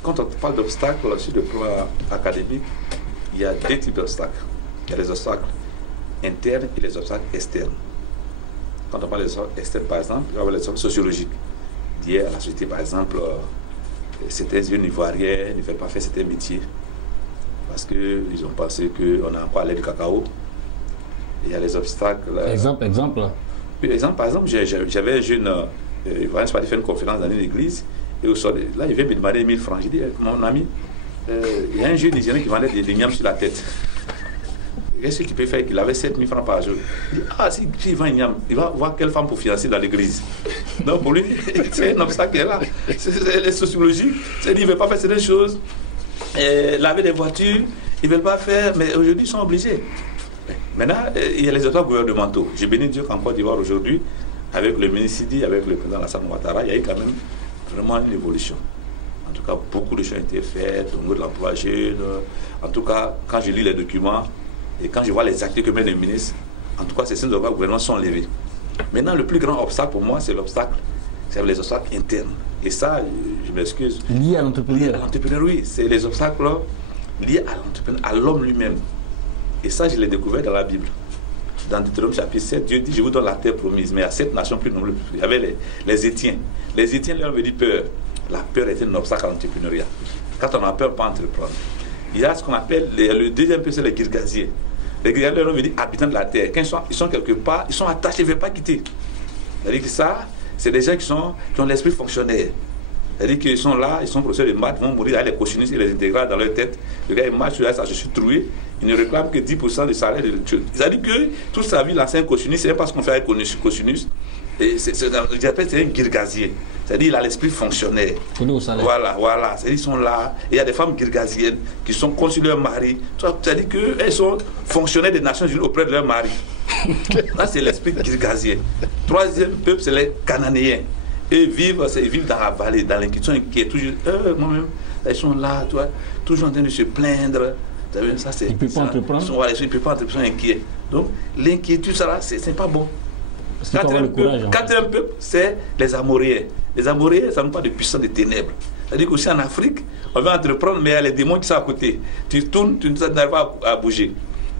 Quand on parle d'obstacles sur le plan académique, il y a deux types d'obstacles. Il y a les obstacles internes et les obstacles externes. Quand on parle des obstacles externes, par exemple, il y a les obstacles sociologiques. Hier, à la société, par exemple, certains jeunes Ivoiriens ne veulent pas faire certains métiers parce qu'ils ont pensé qu'on a encore à l'aide du cacao. Il y a les obstacles. Exemple. Oui, par exemple, j'avais un jeune Ivoirien qui fait une conférence dans une église. Et au soir, là, il vient me demander 1000 francs. J'ai dit, mon ami, il y a un jeune Nigérien qui vendait des niams sur la tête. Qu'est-ce que tu peux faire? Il avait 7000 francs par jour. Il dit, s'il vend un niam, il va voir quelle femme pour financer dans l'église. Donc pour lui, c'est un obstacle qui est là. C'est les sociologiques. C'est-à-dire qu'il ne veut pas faire certaines choses. Laver des voitures, ils ne veulent pas faire, mais aujourd'hui, ils sont obligés. Maintenant, il y a les autres gouvernementaux. J'ai béni Dieu qu'en Côte d'Ivoire aujourd'hui, avec le ministre Sidi, avec le président Alassane Ouattara, il y a eu quand même vraiment une évolution. En tout cas, beaucoup de choses ont été faites au niveau de l'emploi jeune. En tout cas, quand je lis les documents, Et quand je vois les actes que mène le ministre, en tout cas, ces signes de gouvernement sont levés. Maintenant, le plus grand obstacle pour moi, c'est l'obstacle, c'est les obstacles internes. Et ça, je m'excuse. Lié à l'entrepreneur. Lié à l'entrepreneur, oui. C'est les obstacles liés à l'entrepreneur, à l'homme lui-même. Et ça, je l'ai découvert dans la Bible. Dans Deutéronome chapitre 7, Dieu dit, je vous donne la terre promise, mais à 7 nations plus nombreuses. Il y avait les Étiens. Les Étiens, leur veut dire peur. La peur est un obstacle à l'entrepreneuriat. Quand on a peur, on peut entreprendre. Il y a ce qu'on appelle, le deuxième peuple, c'est les Girgasiens. Les Girgasiens, leur veut dire habitants de la terre. Quand ils sont quelque part, ils sont attachés, ils ne veulent pas quitter. C'est-à-dire que ça, c'est des gens qui ont l'esprit fonctionnaire. C'est-à-dire qu'ils sont là, ils sont professeurs de maths, ils vont mourir avec les cochinistes et les intégrales dans leur tête. Le gars, il marche sur ça, je suis troué. Il ne réclame que 10% du salaire de l'étude. C'est-à-dire que toute sa vie, l'ancien cochiniste, c'est pas ce qu'on fait avec cochiniste. J'appelle c'est un girgasien. C'est-à-dire qu'il a l'esprit fonctionnaire. Voilà. C'est-à-dire qu'ils sont là. Et il y a des femmes girgasiennes qui sont conçues leur mari. C'est-à-dire qu'elles sont fonctionnaires des Nations Unies auprès de leur mari. Là, c'est l'esprit girgasien. Troisième peuple, c'est les Cananéens. Et vivent dans la vallée, dans l'inquiétude, qui est toujours, moi-même, ils sont là, toi, toujours en train de se plaindre. Ça, c'est, ils ne peuvent pas entreprendre. Ils ne peuvent pas entreprendre, ils sont inquiets. Donc, l'inquiétude, ça là, c'est pas bon. Quatrième peuple, c'est les Amoréens. Les Amoréens, ça n'a pas de puissance des ténèbres. C'est-à-dire qu'aussi en Afrique, on veut entreprendre, mais il y a les démons qui sont à côté. Tu tournes, tu n'arrives pas à bouger.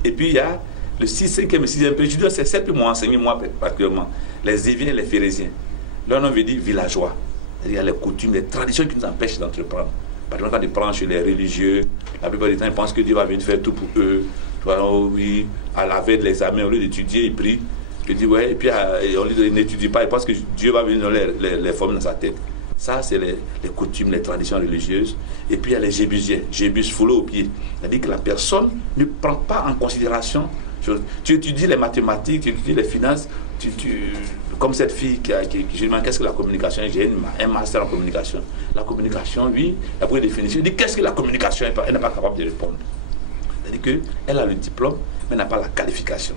Et puis, il y a le 5e et 6e peuple. Je dis, c'est 7 qui m'ont enseigné, moi, particulièrement. Les Éviens et les Phérésiens. Leur nom veut dire villageois. Il y a les coutumes, les traditions qui nous empêchent d'entreprendre. Par exemple, quand ils prennent chez les religieux, la plupart du temps, ils pensent que Dieu va venir faire tout pour eux. Oui, à la veille de l'examen, au lieu d'étudier, ils prient. Je dis, ouais, et puis au lieu ils n'étudient pas, ils pensent que Dieu va venir les former dans sa tête. Ça, c'est les coutumes, les traditions religieuses. Et puis il y a les jébusiens, jébus foulés au pied. C'est-à-dire que la personne ne prend pas en considération. Tu étudies les mathématiques, tu étudies les finances, comme cette fille je lui demande qu'est-ce que la communication, j'ai un master en communication. La communication, oui, la première définition, je dis qu'est-ce que la communication, elle n'est pas capable de répondre. C'est-à-dire qu'elle a le diplôme, mais n'a pas la qualification.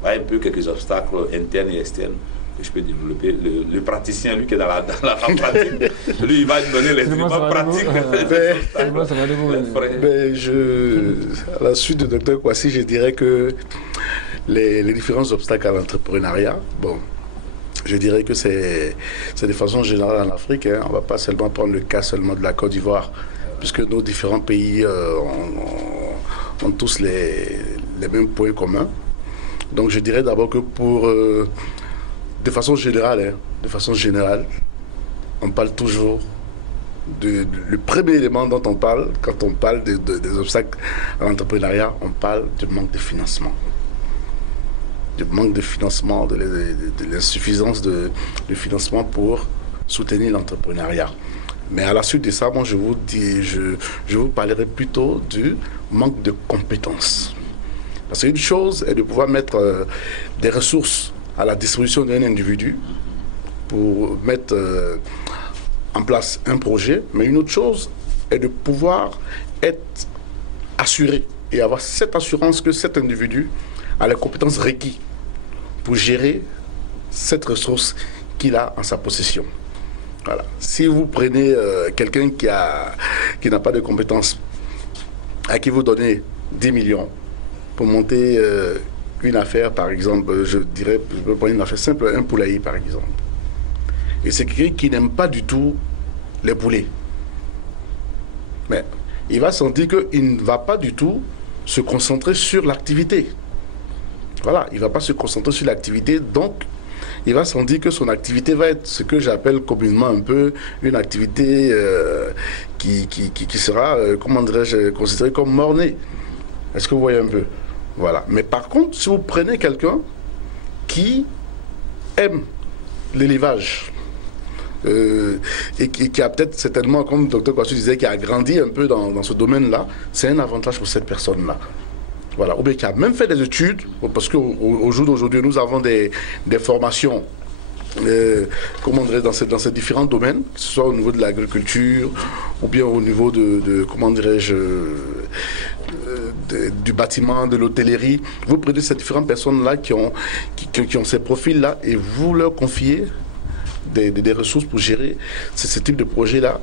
Voilà un peu quelques obstacles internes et externes que je peux développer. Le praticien, lui qui est dans la pratique, lui il va donner les éléments pratiques. À la suite du docteur Kwasi, je dirais que les différents obstacles à l'entrepreneuriat, bon, je dirais que c'est de façon générale en Afrique. On ne va pas seulement prendre le cas seulement de la Côte d'Ivoire, puisque nos différents pays ont tous les mêmes points communs. Donc je dirais d'abord que de façon générale, on parle toujours le premier élément dont on parle, quand on parle des obstacles à l'entrepreneuriat, on parle du manque de financement. Du manque de financement, de l'insuffisance de financement pour soutenir l'entrepreneuriat. Mais à la suite de ça, moi je vous parlerai plutôt du manque de compétences. Parce qu'une chose est de pouvoir mettre des ressources à la disposition d'un individu pour mettre en place un projet, mais une autre chose est de pouvoir être assuré et avoir cette assurance que cet individu a les compétences requises pour gérer cette ressource qu'il a en sa possession. Voilà. Si vous prenez quelqu'un qui n'a pas de compétences, à qui vous donnez 10 millions pour monter une affaire, par exemple, je peux prendre une affaire simple, un poulailler, par exemple. Et c'est quelqu'un qui n'aime pas du tout les poulets. Mais il va sentir qu'il ne va pas du tout se concentrer sur l'activité. Voilà, il ne va pas se concentrer sur l'activité, donc il va sentir que son activité va être ce que j'appelle communément un peu une activité qui sera, comment dirais-je, considérée comme mornée. Est-ce que vous voyez un peu? Voilà. Mais par contre, si vous prenez quelqu'un qui aime l'élevage, et qui a peut-être certainement, comme le docteur Kwasi disait, qui a grandi un peu dans ce domaine-là, c'est un avantage pour cette personne-là. Voilà. Ou bien qui a même fait des études, parce qu'au jour d'aujourd'hui, nous avons des formations comment dirais, dans ces différents domaines, que ce soit au niveau de l'agriculture, ou bien au niveau comment dirais-je, du bâtiment, de l'hôtellerie. Vous prenez ces différentes personnes-là qui ont ces profils-là et vous leur confiez des ressources pour gérer ce type de projet-là.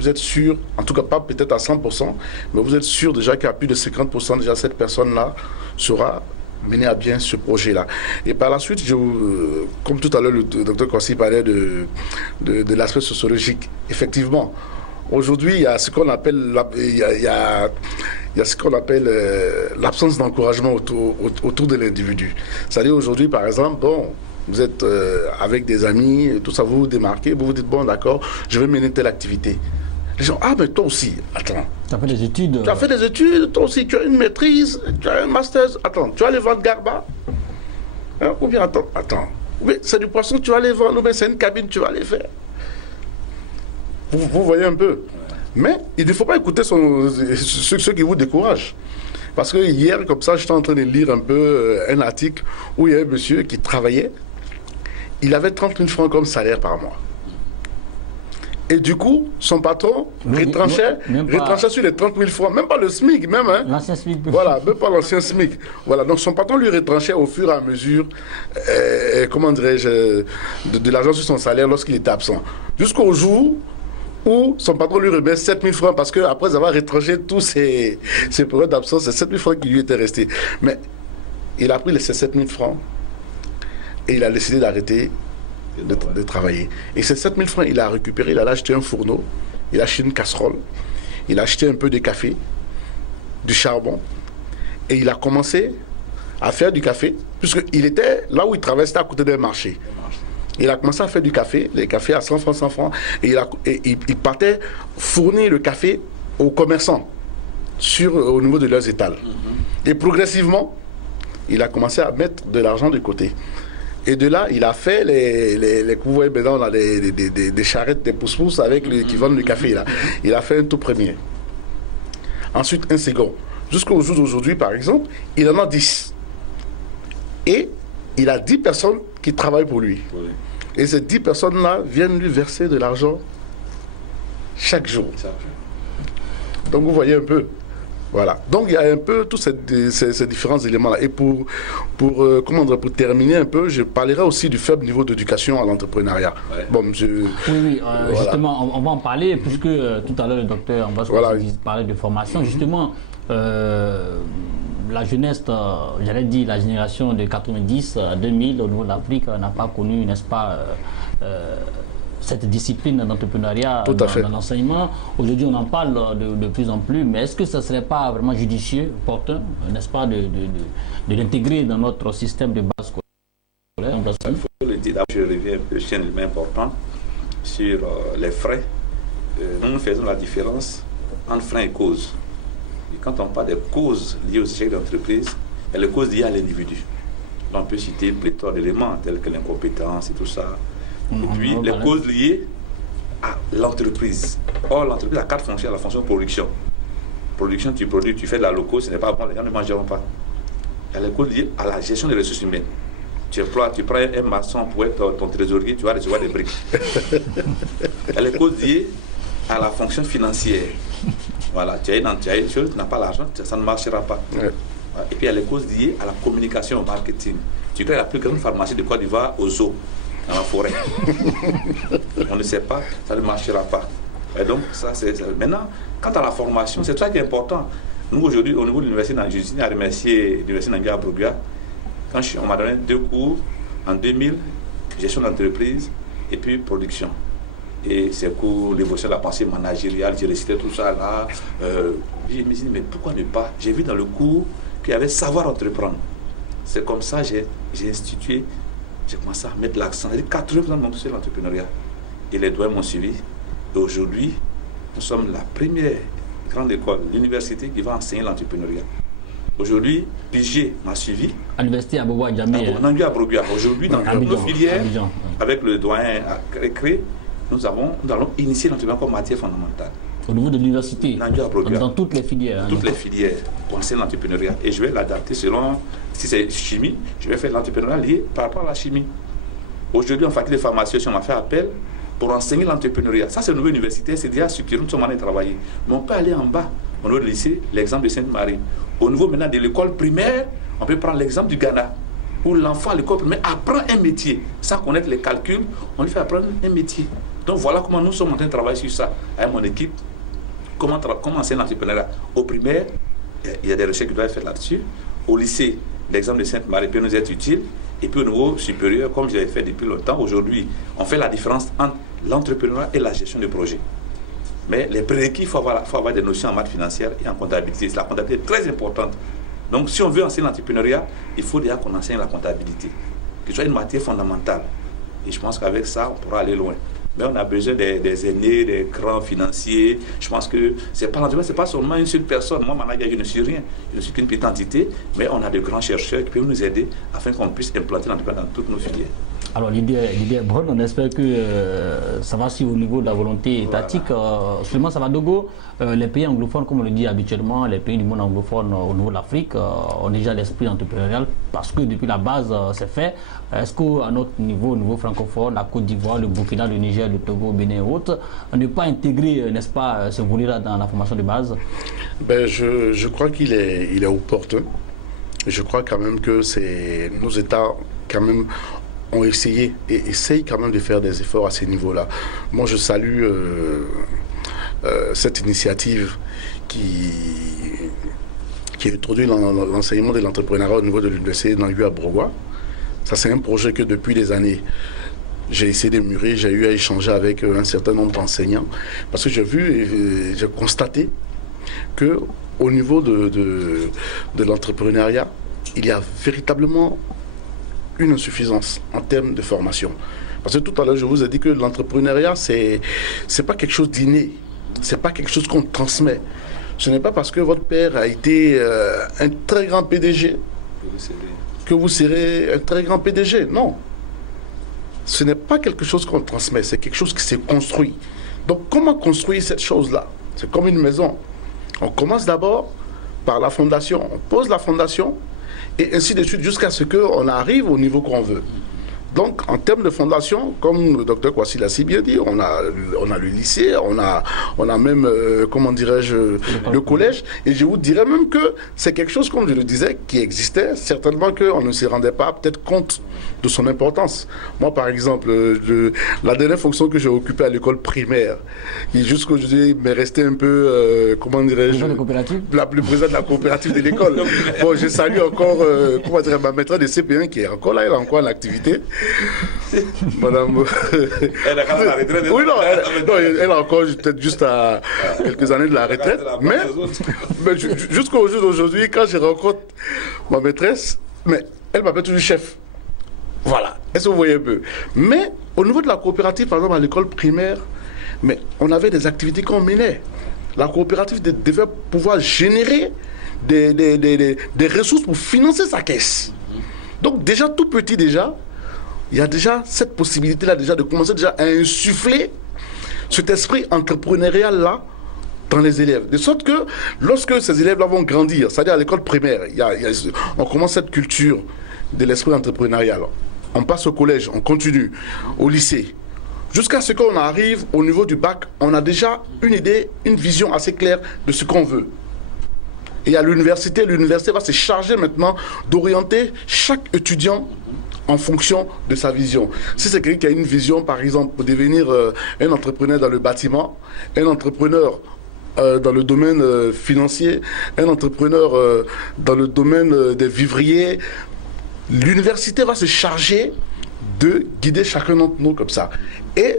vous êtes sûr, en tout cas pas peut-être à 100%, mais vous êtes sûr déjà qu'à plus de 50% déjà cette personne-là sera mener à bien ce projet-là. Et par la suite, comme tout à l'heure le docteur Kouassi parlait de l'aspect sociologique, effectivement, aujourd'hui, il y a ce qu'on appelle l'absence d'encouragement autour de l'individu. C'est-à-dire aujourd'hui, par exemple, vous êtes avec des amis, tout ça, vous vous démarquez, vous vous dites, bon d'accord, je vais mener telle activité. Les gens, mais toi aussi, attends. Tu as fait des études. Tu as fait des études, toi aussi, tu as une maîtrise, tu as un master. Attends, tu vas aller vendre Garba, hein, ou bien attends. Oui, c'est du poisson, tu vas aller vendre, ou bien c'est une cabine, tu vas aller faire. Vous voyez un peu. Mais il ne faut pas écouter ceux qui vous découragent. Parce que hier, comme ça, j'étais en train de lire un peu un article où il y a un monsieur qui travaillait. Il avait 30 000 francs comme salaire par mois. Et du coup, son patron retranchait sur les 30 000 francs, même pas le SMIC, même. Hein. L'ancien SMIC. Voilà, même pas l'ancien SMIC. Voilà, donc son patron lui retranchait au fur et à mesure, comment dirais-je, de l'argent sur son salaire lorsqu'il était absent. Jusqu'au jour où son patron lui remet 7 000 francs, parce qu'après avoir retranché tous ses périodes d'absence, c'est 7 000 francs qui lui étaient restés. Mais il a pris ces 7 000 francs et il a décidé d'arrêter de travailler. Et ces 7 000 francs, il a récupéré, il a acheté un fourneau, il a acheté une casserole, il a acheté un peu de café, du charbon, et il a commencé à faire du café, puisqu'il était là où il travaillait, c'était à côté d'un marché. Il a commencé à faire du café, les cafés à 100 francs, et il partait fournir le café aux commerçants au niveau de leurs étals. Et progressivement, il a commencé à mettre de l'argent de côté. Et de là, il a fait vous voyez maintenant, on a des charrettes, des pousse-pousse qui vendent le café. Là. Il a fait un tout premier. Ensuite, un second. Jusqu'au jour d'aujourd'hui, par exemple, il en a 10. Et il a 10 personnes qui travaillent pour lui. Oui. Et ces 10 personnes-là viennent lui verser de l'argent chaque jour. Donc vous voyez un peu. Voilà. Donc il y a un peu tous ces différents éléments-là. Et pour terminer un peu, je parlerai aussi du faible niveau d'éducation à l'entrepreneuriat. Ouais. Bon, oui, voilà. Justement, on va en parler, puisque tout à l'heure le docteur Ambassadeur parlait de formation. Justement, la jeunesse, j'allais dire la génération de 90 à 2000 au niveau de l'Afrique n'a pas connu, n'est-ce pas, cette discipline d'entrepreneuriat dans l'enseignement. Aujourd'hui, on en parle de plus en plus, mais est-ce que ce ne serait pas vraiment judicieux, opportun, n'est-ce pas, de l'intégrer dans notre système de base scolaire? Il faut le dire, je reviens un peu sur un élément important sur les frais. Nous faisons la différence entre freins et causes. Et quand on parle des causes liées aux échecs d'entreprise, il y a les causes liées à l'individu. On peut citer une pléthore d'éléments tels que l'incompétence et tout ça. Et puis les causes liées à l'entreprise. Or, l'entreprise a 4 fonctions. La fonction production. Production, tu produis, tu fais de la loco, ce n'est pas bon, les gens ne mangeront pas. Il y a les causes liées à la gestion des ressources humaines. Tu prends un maçon pour être ton trésorier, tu vas recevoir des briques. Il y a les causes liées à la fonction financière. Voilà, tu as une chose, tu n'as pas l'argent, ça ne marchera pas. Ouais. Et puis il y a les causes liées à la communication, au marketing. Tu crées la plus grande pharmacie de Côte d'Ivoire aux eaux, dans la forêt. On ne sait pas, ça ne marchera pas. Et donc, ça, c'est. Maintenant, quant à la formation, c'est ça qui est important. Nous, aujourd'hui, au niveau de l'université, je tiens à remercier l'université Nangia Broguia. Quand on m'a donné 2 cours en 2000, gestion d'entreprise et puis production. Et c'est pour l'évolution de la pensée managériale, j'ai récité tout ça là. Je me suis dit, mais pourquoi ne pas? J'ai vu dans le cours qu'il y avait savoir entreprendre. C'est comme ça que j'ai institué, j'ai commencé à mettre l'accent. 80% de mon dossier l'entrepreneuriat. Et les doyens m'ont suivi. Et aujourd'hui, nous sommes la première grande école, l'université qui va enseigner l'entrepreneuriat. Aujourd'hui, Pigier m'a suivi. À l'université à Bobo-Djamé. Nangia Broguia. Aujourd'hui, dans nos filières, avec le doyen créé, nous allons initier l'entrepreneuriat comme matière fondamentale. Au niveau de l'université, dans toutes les filières. Toutes les filières pour enseigner l'entrepreneuriat. Et je vais l'adapter selon, si c'est chimie, je vais faire l'entrepreneuriat lié par rapport à la chimie. Aujourd'hui, en faculté de pharmacie, on m'a fait appel pour enseigner l'entrepreneuriat. Ça, c'est au niveau universitaire, c'est déjà structuré, nous sommes en train de travailler. Mais on peut aller en bas, au niveau du lycée, l'exemple de Sainte-Marie. Au niveau maintenant de l'école primaire, on peut prendre l'exemple du Ghana, où l'enfant à l'école primaire apprend un métier. Sans connaître les calculs, on lui fait apprendre un métier. Donc voilà comment nous sommes en train de travailler sur ça avec mon équipe. Comment enseigner l'entrepreneuriat. Au primaire, il y a des recherches qui doivent être faites là-dessus. Au lycée, l'exemple de Sainte-Marie peut nous être utile. Et puis au niveau supérieur, comme je l'ai fait depuis longtemps, aujourd'hui, on fait la différence entre l'entrepreneuriat et la gestion de projet. Mais les prérequis, il faut avoir des notions en maths financières et en comptabilité. La comptabilité est très importante. Donc si on veut enseigner l'entrepreneuriat, il faut déjà qu'on enseigne la comptabilité, que ce soit une matière fondamentale. Et je pense qu'avec ça, on pourra aller loin. Mais on a besoin des aînés, des grands financiers. Je pense que c'est pas seulement une seule personne. Moi, manager, je ne suis rien. Je ne suis qu'une petite entité. Mais on a de grands chercheurs qui peuvent nous aider afin qu'on puisse implanter l'entrepreneuriat dans toutes nos filières. Alors l'idée est bonne, on espère que ça va suivre au niveau de la volonté étatique. Seulement ça va de go. Les pays anglophones, comme on le dit habituellement, les pays du monde anglophone au niveau de l'Afrique ont déjà l'esprit entrepreneurial parce que depuis la base c'est fait. Est-ce qu'à notre niveau, au niveau francophone, la Côte d'Ivoire, le Burkina, le Niger, le Togo, le Bénin et autres, on ne peut pas intégrer, n'est-ce pas, ce volet-là dans la formation de base? Je crois qu'il est opportun. Je crois quand même que nos États quand même ont essayé et essayent quand même de faire des efforts à ces niveaux-là. Moi, je salue cette initiative qui introduit l'enseignement de l'entrepreneuriat au niveau de l'université d'Angui à Brogois. Ça, c'est un projet que depuis des années, j'ai essayé de mûrir, j'ai eu à échanger avec un certain nombre d'enseignants, parce que j'ai vu et j'ai constaté qu'au niveau de l'entrepreneuriat, il y a véritablement une insuffisance en termes de formation. Parce que tout à l'heure, je vous ai dit que l'entrepreneuriat, c'est pas quelque chose d'inné, c'est pas quelque chose qu'on transmet. Ce n'est pas parce que votre père a été un très grand PDG que vous serez un très grand PDG. Non. Ce n'est pas quelque chose qu'on transmet, c'est quelque chose qui s'est construit. Donc, comment construire cette chose-là? C'est comme une maison. On commence d'abord par la fondation. On pose la fondation et ainsi de suite jusqu'à ce qu'on arrive au niveau qu'on veut. Donc, en termes de fondation, comme le docteur Kwasi l'a si bien dit, on a le lycée, on a même, comment dirais-je, le collège. Et je vous dirais même que c'est quelque chose, comme je le disais, qui existait. Certainement qu'on ne se rendait pas peut-être compte de son importance. Moi, par exemple, la dernière fonction que j'ai occupée à l'école primaire, qui jusqu'aujourd'hui m'est resté un peu, comment dirais-je, la plus présente de la coopérative de l'école. Bon, je salue encore, comment dire, ma maîtresse de CP1 qui est encore là, elle est encore en activité. Madame. Elle a quand même la retraite. Oui, non, elle a encore peut-être juste à quelques années de la retraite. Mais jusqu'au jour d'aujourd'hui, quand je rencontre ma maîtresse, mais elle m'appelle toujours chef. Voilà. Est-ce que vous voyez un peu? Mais au niveau de la coopérative, par exemple, à l'école primaire, mais on avait des activités qu'on menait. La coopérative devait pouvoir générer des ressources pour financer sa caisse. Donc déjà, tout petit déjà, il y a déjà cette possibilité-là déjà de commencer déjà à insuffler cet esprit entrepreneurial-là dans les élèves. De sorte que lorsque ces élèves-là vont grandir, c'est-à-dire à l'école primaire, on commence cette culture de l'esprit entrepreneurial. On passe au collège, on continue, au lycée. Jusqu'à ce qu'on arrive au niveau du bac, on a déjà une idée, une vision assez claire de ce qu'on veut. Et à l'université va se charger maintenant d'orienter chaque étudiant en fonction de sa vision. Si c'est quelqu'un qui a une vision, par exemple, pour devenir un entrepreneur dans le bâtiment, un entrepreneur dans le domaine financier, un entrepreneur dans le domaine des vivriers, l'université va se charger de guider chacun d'entre nous comme ça. Et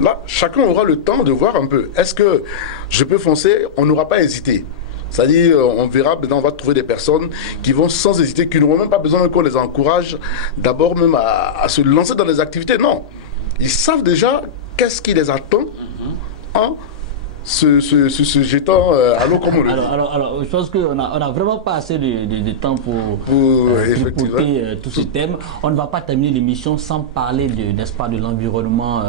là, chacun aura le temps de voir un peu. Est-ce que je peux foncer? On n'aura pas hésité. C'est-à-dire, on verra, maintenant on va trouver des personnes qui vont sans hésiter, qui n'auront même pas besoin qu'on les encourage d'abord même à se lancer dans les activités. Non, ils savent déjà qu'est-ce qui les attend en se jetant à l'eau comme on le dit. Alors, je pense qu'on n'a vraiment pas assez de temps pour tripoter tous ces thèmes. On ne va pas terminer l'émission sans parler, n'est-ce pas, de l'environnement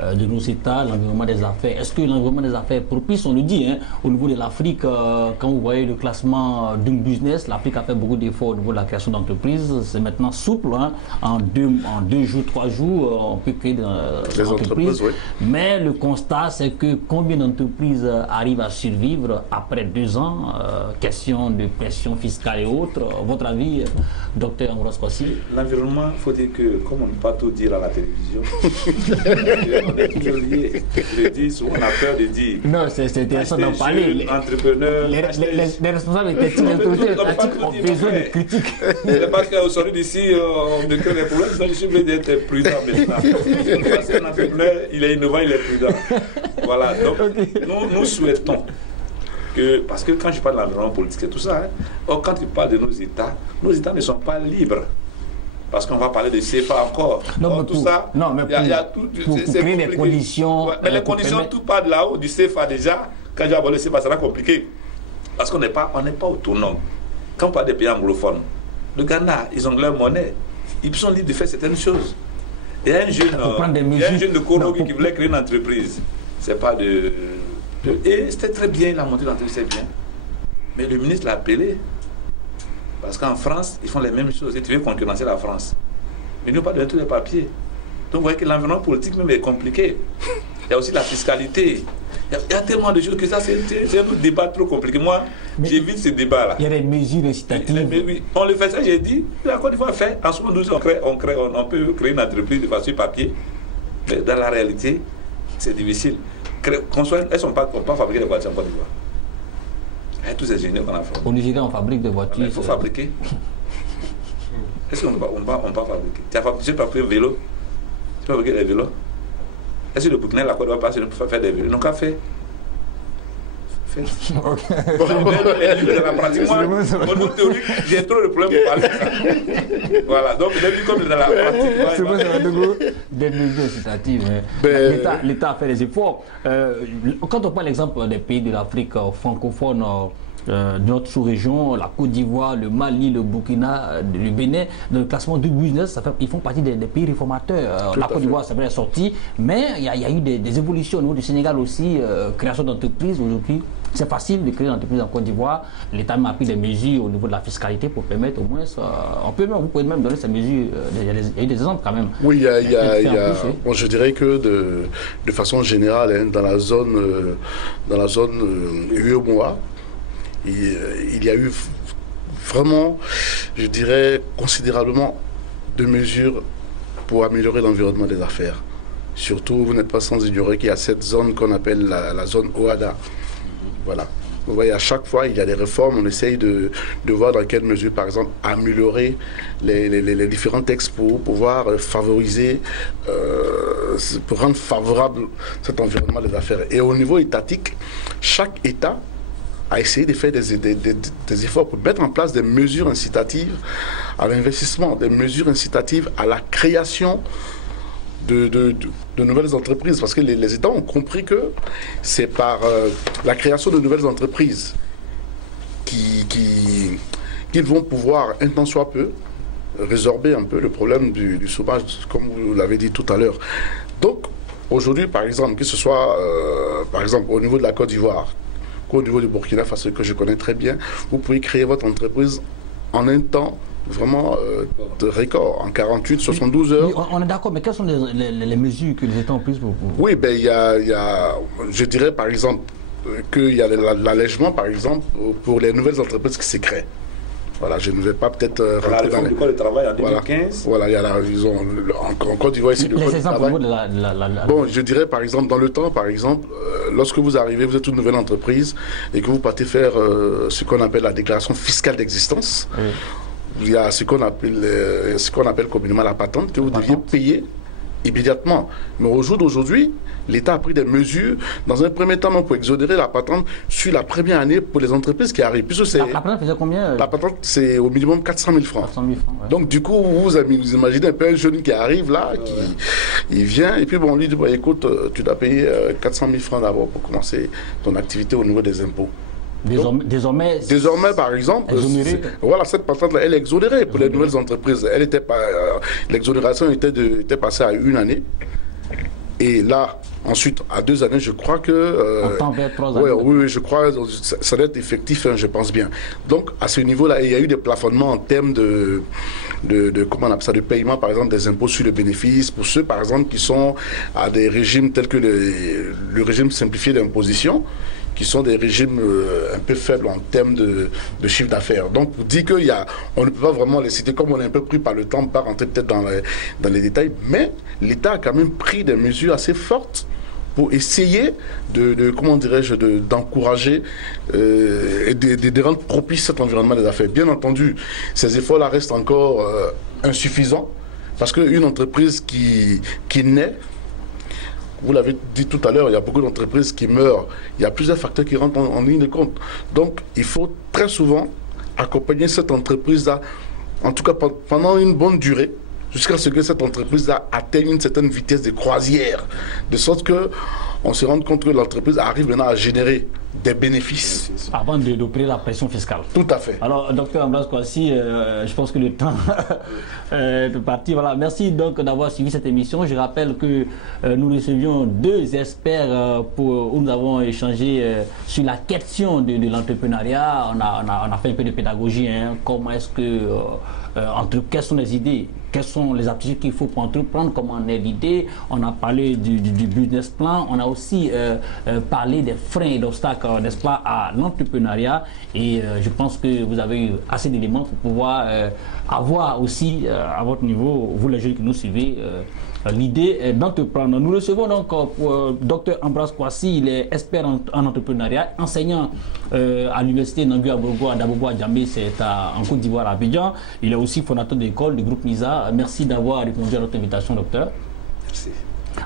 de nos États, l'environnement des affaires. Est-ce que l'environnement des affaires est propice? On le dit, hein, au niveau de l'Afrique, quand vous voyez le classement Doing Business, l'Afrique a fait beaucoup d'efforts au niveau de la création d'entreprises. C'est maintenant souple, hein. En 2 jours, 3 jours, on peut créer des entreprises. Oui. Mais le constat, c'est que combien d'entreprises arrivent à survivre après 2 ans? Question de pression fiscale et autres. Votre avis, docteur Ambroise Kwasi? L'environnement, il faut dire que, comme on ne peut pas tout dire à la télévision, On est toujours liés. Je dis, souvent on a peur de dire. Non, c'est intéressant d'en parler. Entrepreneurs. Les responsables étatiques ont besoin de critiques. C'est parce qu'aujourd'hui d'ici, on me crée des problèmes. Je suis obligé d'être prudent maintenant. Parce qu'un entrepreneur, il est innovant, il est prudent. Voilà. Donc, nous souhaitons que, parce que quand je parle de l'environnement politique et tout ça, quand tu parles de nos États ne sont pas libres. Parce qu'on va parler de CFA encore. Non, mais tout ça, il y a tout. Pour créer des conditions. Ouais, mais les conditions, tout part de là-haut, du CFA déjà. Quand j'ai abordé le CFA, ça sera compliqué. Parce qu'on n'est pas autonome. Quand on parle des pays anglophones, le Ghana, ils ont leur monnaie. Ils sont libres de faire certaines choses. Il y a un jeune de Korogi qui voulait créer une entreprise. C'est pas de. Et c'était très bien, il a monté l'entreprise, c'est bien. Mais le ministre l'a appelé. Parce qu'en France, ils font les mêmes choses. Et tu veux concurrencer la France. Mais ils n'ont pas donné tous les papiers. Donc vous voyez que l'environnement politique même est compliqué. Il y a aussi la fiscalité. Il y a tellement de choses que ça, c'est un débat trop compliqué. Moi, j'évite ce débat-là. Il y a des mesures incitatives. Oui. On le fait ça, j'ai dit. La Côte d'Ivoire fait. En ce moment, on peut créer une entreprise de façon papier. Mais dans la réalité, c'est difficile. Elles ne sont pas fabriquées des voitures en Côte d'Ivoire. Il y a tous ces ingénieurs qu'on a fait. Au Nigeria, on fabrique des voitures. Il faut fabriquer. Est-ce qu'on ne va pas fabriquer? Tu as fabriqué un vélo? Tu peux fabriquer des vélos? Est-ce que le Burkina, la Côte d'Ivoire, passe pour faire des vélos? Ils n'ont qu'à faire. Moi, au niveau théorique, j'ai trop de problèmes pour parler de ça. Voilà, donc comme dans la pratique. C'est bon, c'est des mesures incitatives. L'État a fait des efforts. Quand on prend l'exemple des pays de l'Afrique francophone, de notre sous-région, la Côte d'Ivoire, le Mali, le Burkina, le Bénin, dans le classement du business, ils font partie des pays réformateurs. La Côte d'Ivoire, c'est vrai, est sortie, mais il y a eu des évolutions au niveau du Sénégal aussi, création d'entreprises aujourd'hui. C'est facile de créer une entreprise en Côte d'Ivoire. L'État a pris des mesures au niveau de la fiscalité pour permettre au moins, vous pouvez même donner ces mesures, il y a eu des exemples quand même. Oui, bon, je dirais que de façon générale, dans la zone UEMOA, il y a eu vraiment, je dirais, considérablement de mesures pour améliorer l'environnement des affaires. Surtout, vous n'êtes pas sans ignorer qu'il y a cette zone qu'on appelle la zone OHADA. Voilà. Vous voyez, à chaque fois, il y a des réformes. On essaye de voir dans quelle mesure, par exemple, améliorer les différents textes pour pouvoir favoriser, pour rendre favorable cet environnement des affaires. Et au niveau étatique, chaque État a essayé de faire des efforts pour mettre en place des mesures incitatives à l'investissement, des mesures incitatives à la création de nouvelles entreprises, parce que les États ont compris que c'est par la création de nouvelles entreprises qu'ils vont pouvoir, un tant soit peu, résorber un peu le problème du chômage, comme vous l'avez dit tout à l'heure. Donc, aujourd'hui, par exemple, que ce soit par exemple au niveau de la Côte d'Ivoire, qu'au niveau du Burkina Faso, que je connais très bien, vous pouvez créer votre entreprise en un temps vraiment de record, en 48, 72 heures. Oui, on est d'accord, mais quelles sont les mesures que les États ont prises pour... Oui, ben, il y a, je dirais par exemple, qu'il y a l'allègement, par exemple, pour les nouvelles entreprises qui se créent. Voilà, je ne vais pas peut-être rentrer dans du code du travail en 2015. Voilà, il y a en Côte d'Ivoire ici le code du travail. Bon, je dirais par exemple, dans le temps, par exemple, lorsque vous arrivez, vous êtes une nouvelle entreprise et que vous partez faire ce qu'on appelle la déclaration fiscale d'existence. Oui. Il y a ce qu'on appelle communément la patente que vous deviez payer immédiatement. Mais au jour d'aujourd'hui, l'État a pris des mesures, dans un premier temps, pour exonérer la patente sur la première année pour les entreprises qui arrivent. La patente faisait combien La patente, c'est au minimum 400 000 francs. 400 000 francs, ouais. Donc, du coup, vous imaginez un peu un jeune qui arrive là, il vient, et puis bon, on lui dit, bah, écoute, tu dois payer 400 000 francs d'abord pour commencer ton activité au niveau des impôts. Désormais, par exemple, voilà, cette patente-là, elle est exonérée pour les nouvelles entreprises. Elle était pas, l'exonération était passée à 1 année. Et là, ensuite, à 2 années, je crois que... on tend vers 3 années. Oui, je crois que ça doit être effectif, je pense bien. Donc, à ce niveau-là, il y a eu des plafonnements en termes de comment on appelle ça, de paiement, par exemple, des impôts sur le bénéfice, pour ceux, par exemple, qui sont à des régimes tels que le régime simplifié d'imposition, qui sont des régimes un peu faibles en termes de chiffre d'affaires. Donc, vous dites qu'on ne peut pas vraiment les citer, comme on est un peu pris par le temps, on ne peut pas rentrer peut-être dans les détails, mais l'État a quand même pris des mesures assez fortes pour essayer comment dirais-je, d'encourager et de rendre propice cet environnement des affaires. Bien entendu, ces efforts-là restent encore insuffisants, parce qu'une entreprise qui naît, vous l'avez dit tout à l'heure, il y a beaucoup d'entreprises qui meurent. Il y a plusieurs facteurs qui rentrent en ligne de compte. Donc, il faut très souvent accompagner cette entreprise-là, en tout cas pendant une bonne durée, jusqu'à ce que cette entreprise-là atteigne une certaine vitesse de croisière, de sorte qu'on se rende compte que l'entreprise arrive maintenant à générer des bénéfices. Avant d'opérer la pression fiscale. Tout à fait. Alors, docteur Ambroise Kouassi, je pense que le temps est parti. Voilà. Merci donc d'avoir suivi cette émission. Je rappelle que nous recevions 2 experts où nous avons échangé sur la question de l'entrepreneuriat. On a fait un peu de pédagogie. Comment est-ce que, quelles sont les idées, quelles sont les aptitudes qu'il faut pour entreprendre, comment en est l'idée. On a parlé du business plan. On a aussi parlé des freins et d'obstacles, n'est-ce pas, à l'entrepreneuriat, et je pense que vous avez eu assez d'éléments pour pouvoir avoir aussi à votre niveau, vous les jeunes qui nous suivez, l'idée d'entreprendre. Nous recevons donc Dr Ambroise Kouassi, il est expert en entrepreneuriat, enseignant à l'université Nangu Abogo à Djamé, c'est en Côte d'Ivoire à Abidjan. Il est aussi fondateur de l'école du groupe MISA. Merci d'avoir répondu à notre invitation, docteur. Merci.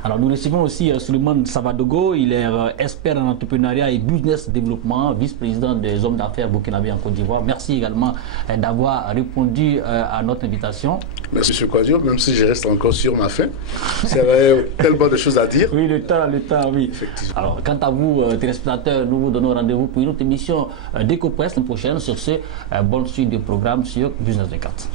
Alors nous recevons aussi Suleiman Savadogo, il est expert en entrepreneuriat et business développement, vice-président des hommes d'affaires burkinabés en Côte d'Ivoire. Merci également d'avoir répondu à notre invitation. Merci M. Kouadio, même si je reste encore sur ma faim. C'est tellement de choses à dire. Oui, le temps, oui. Effectivement. Alors, quant à vous, téléspectateurs, nous vous donnons rendez-vous pour une autre émission d'Ecopress la prochaine. Sur ce, bonne suite de programme sur Business 24.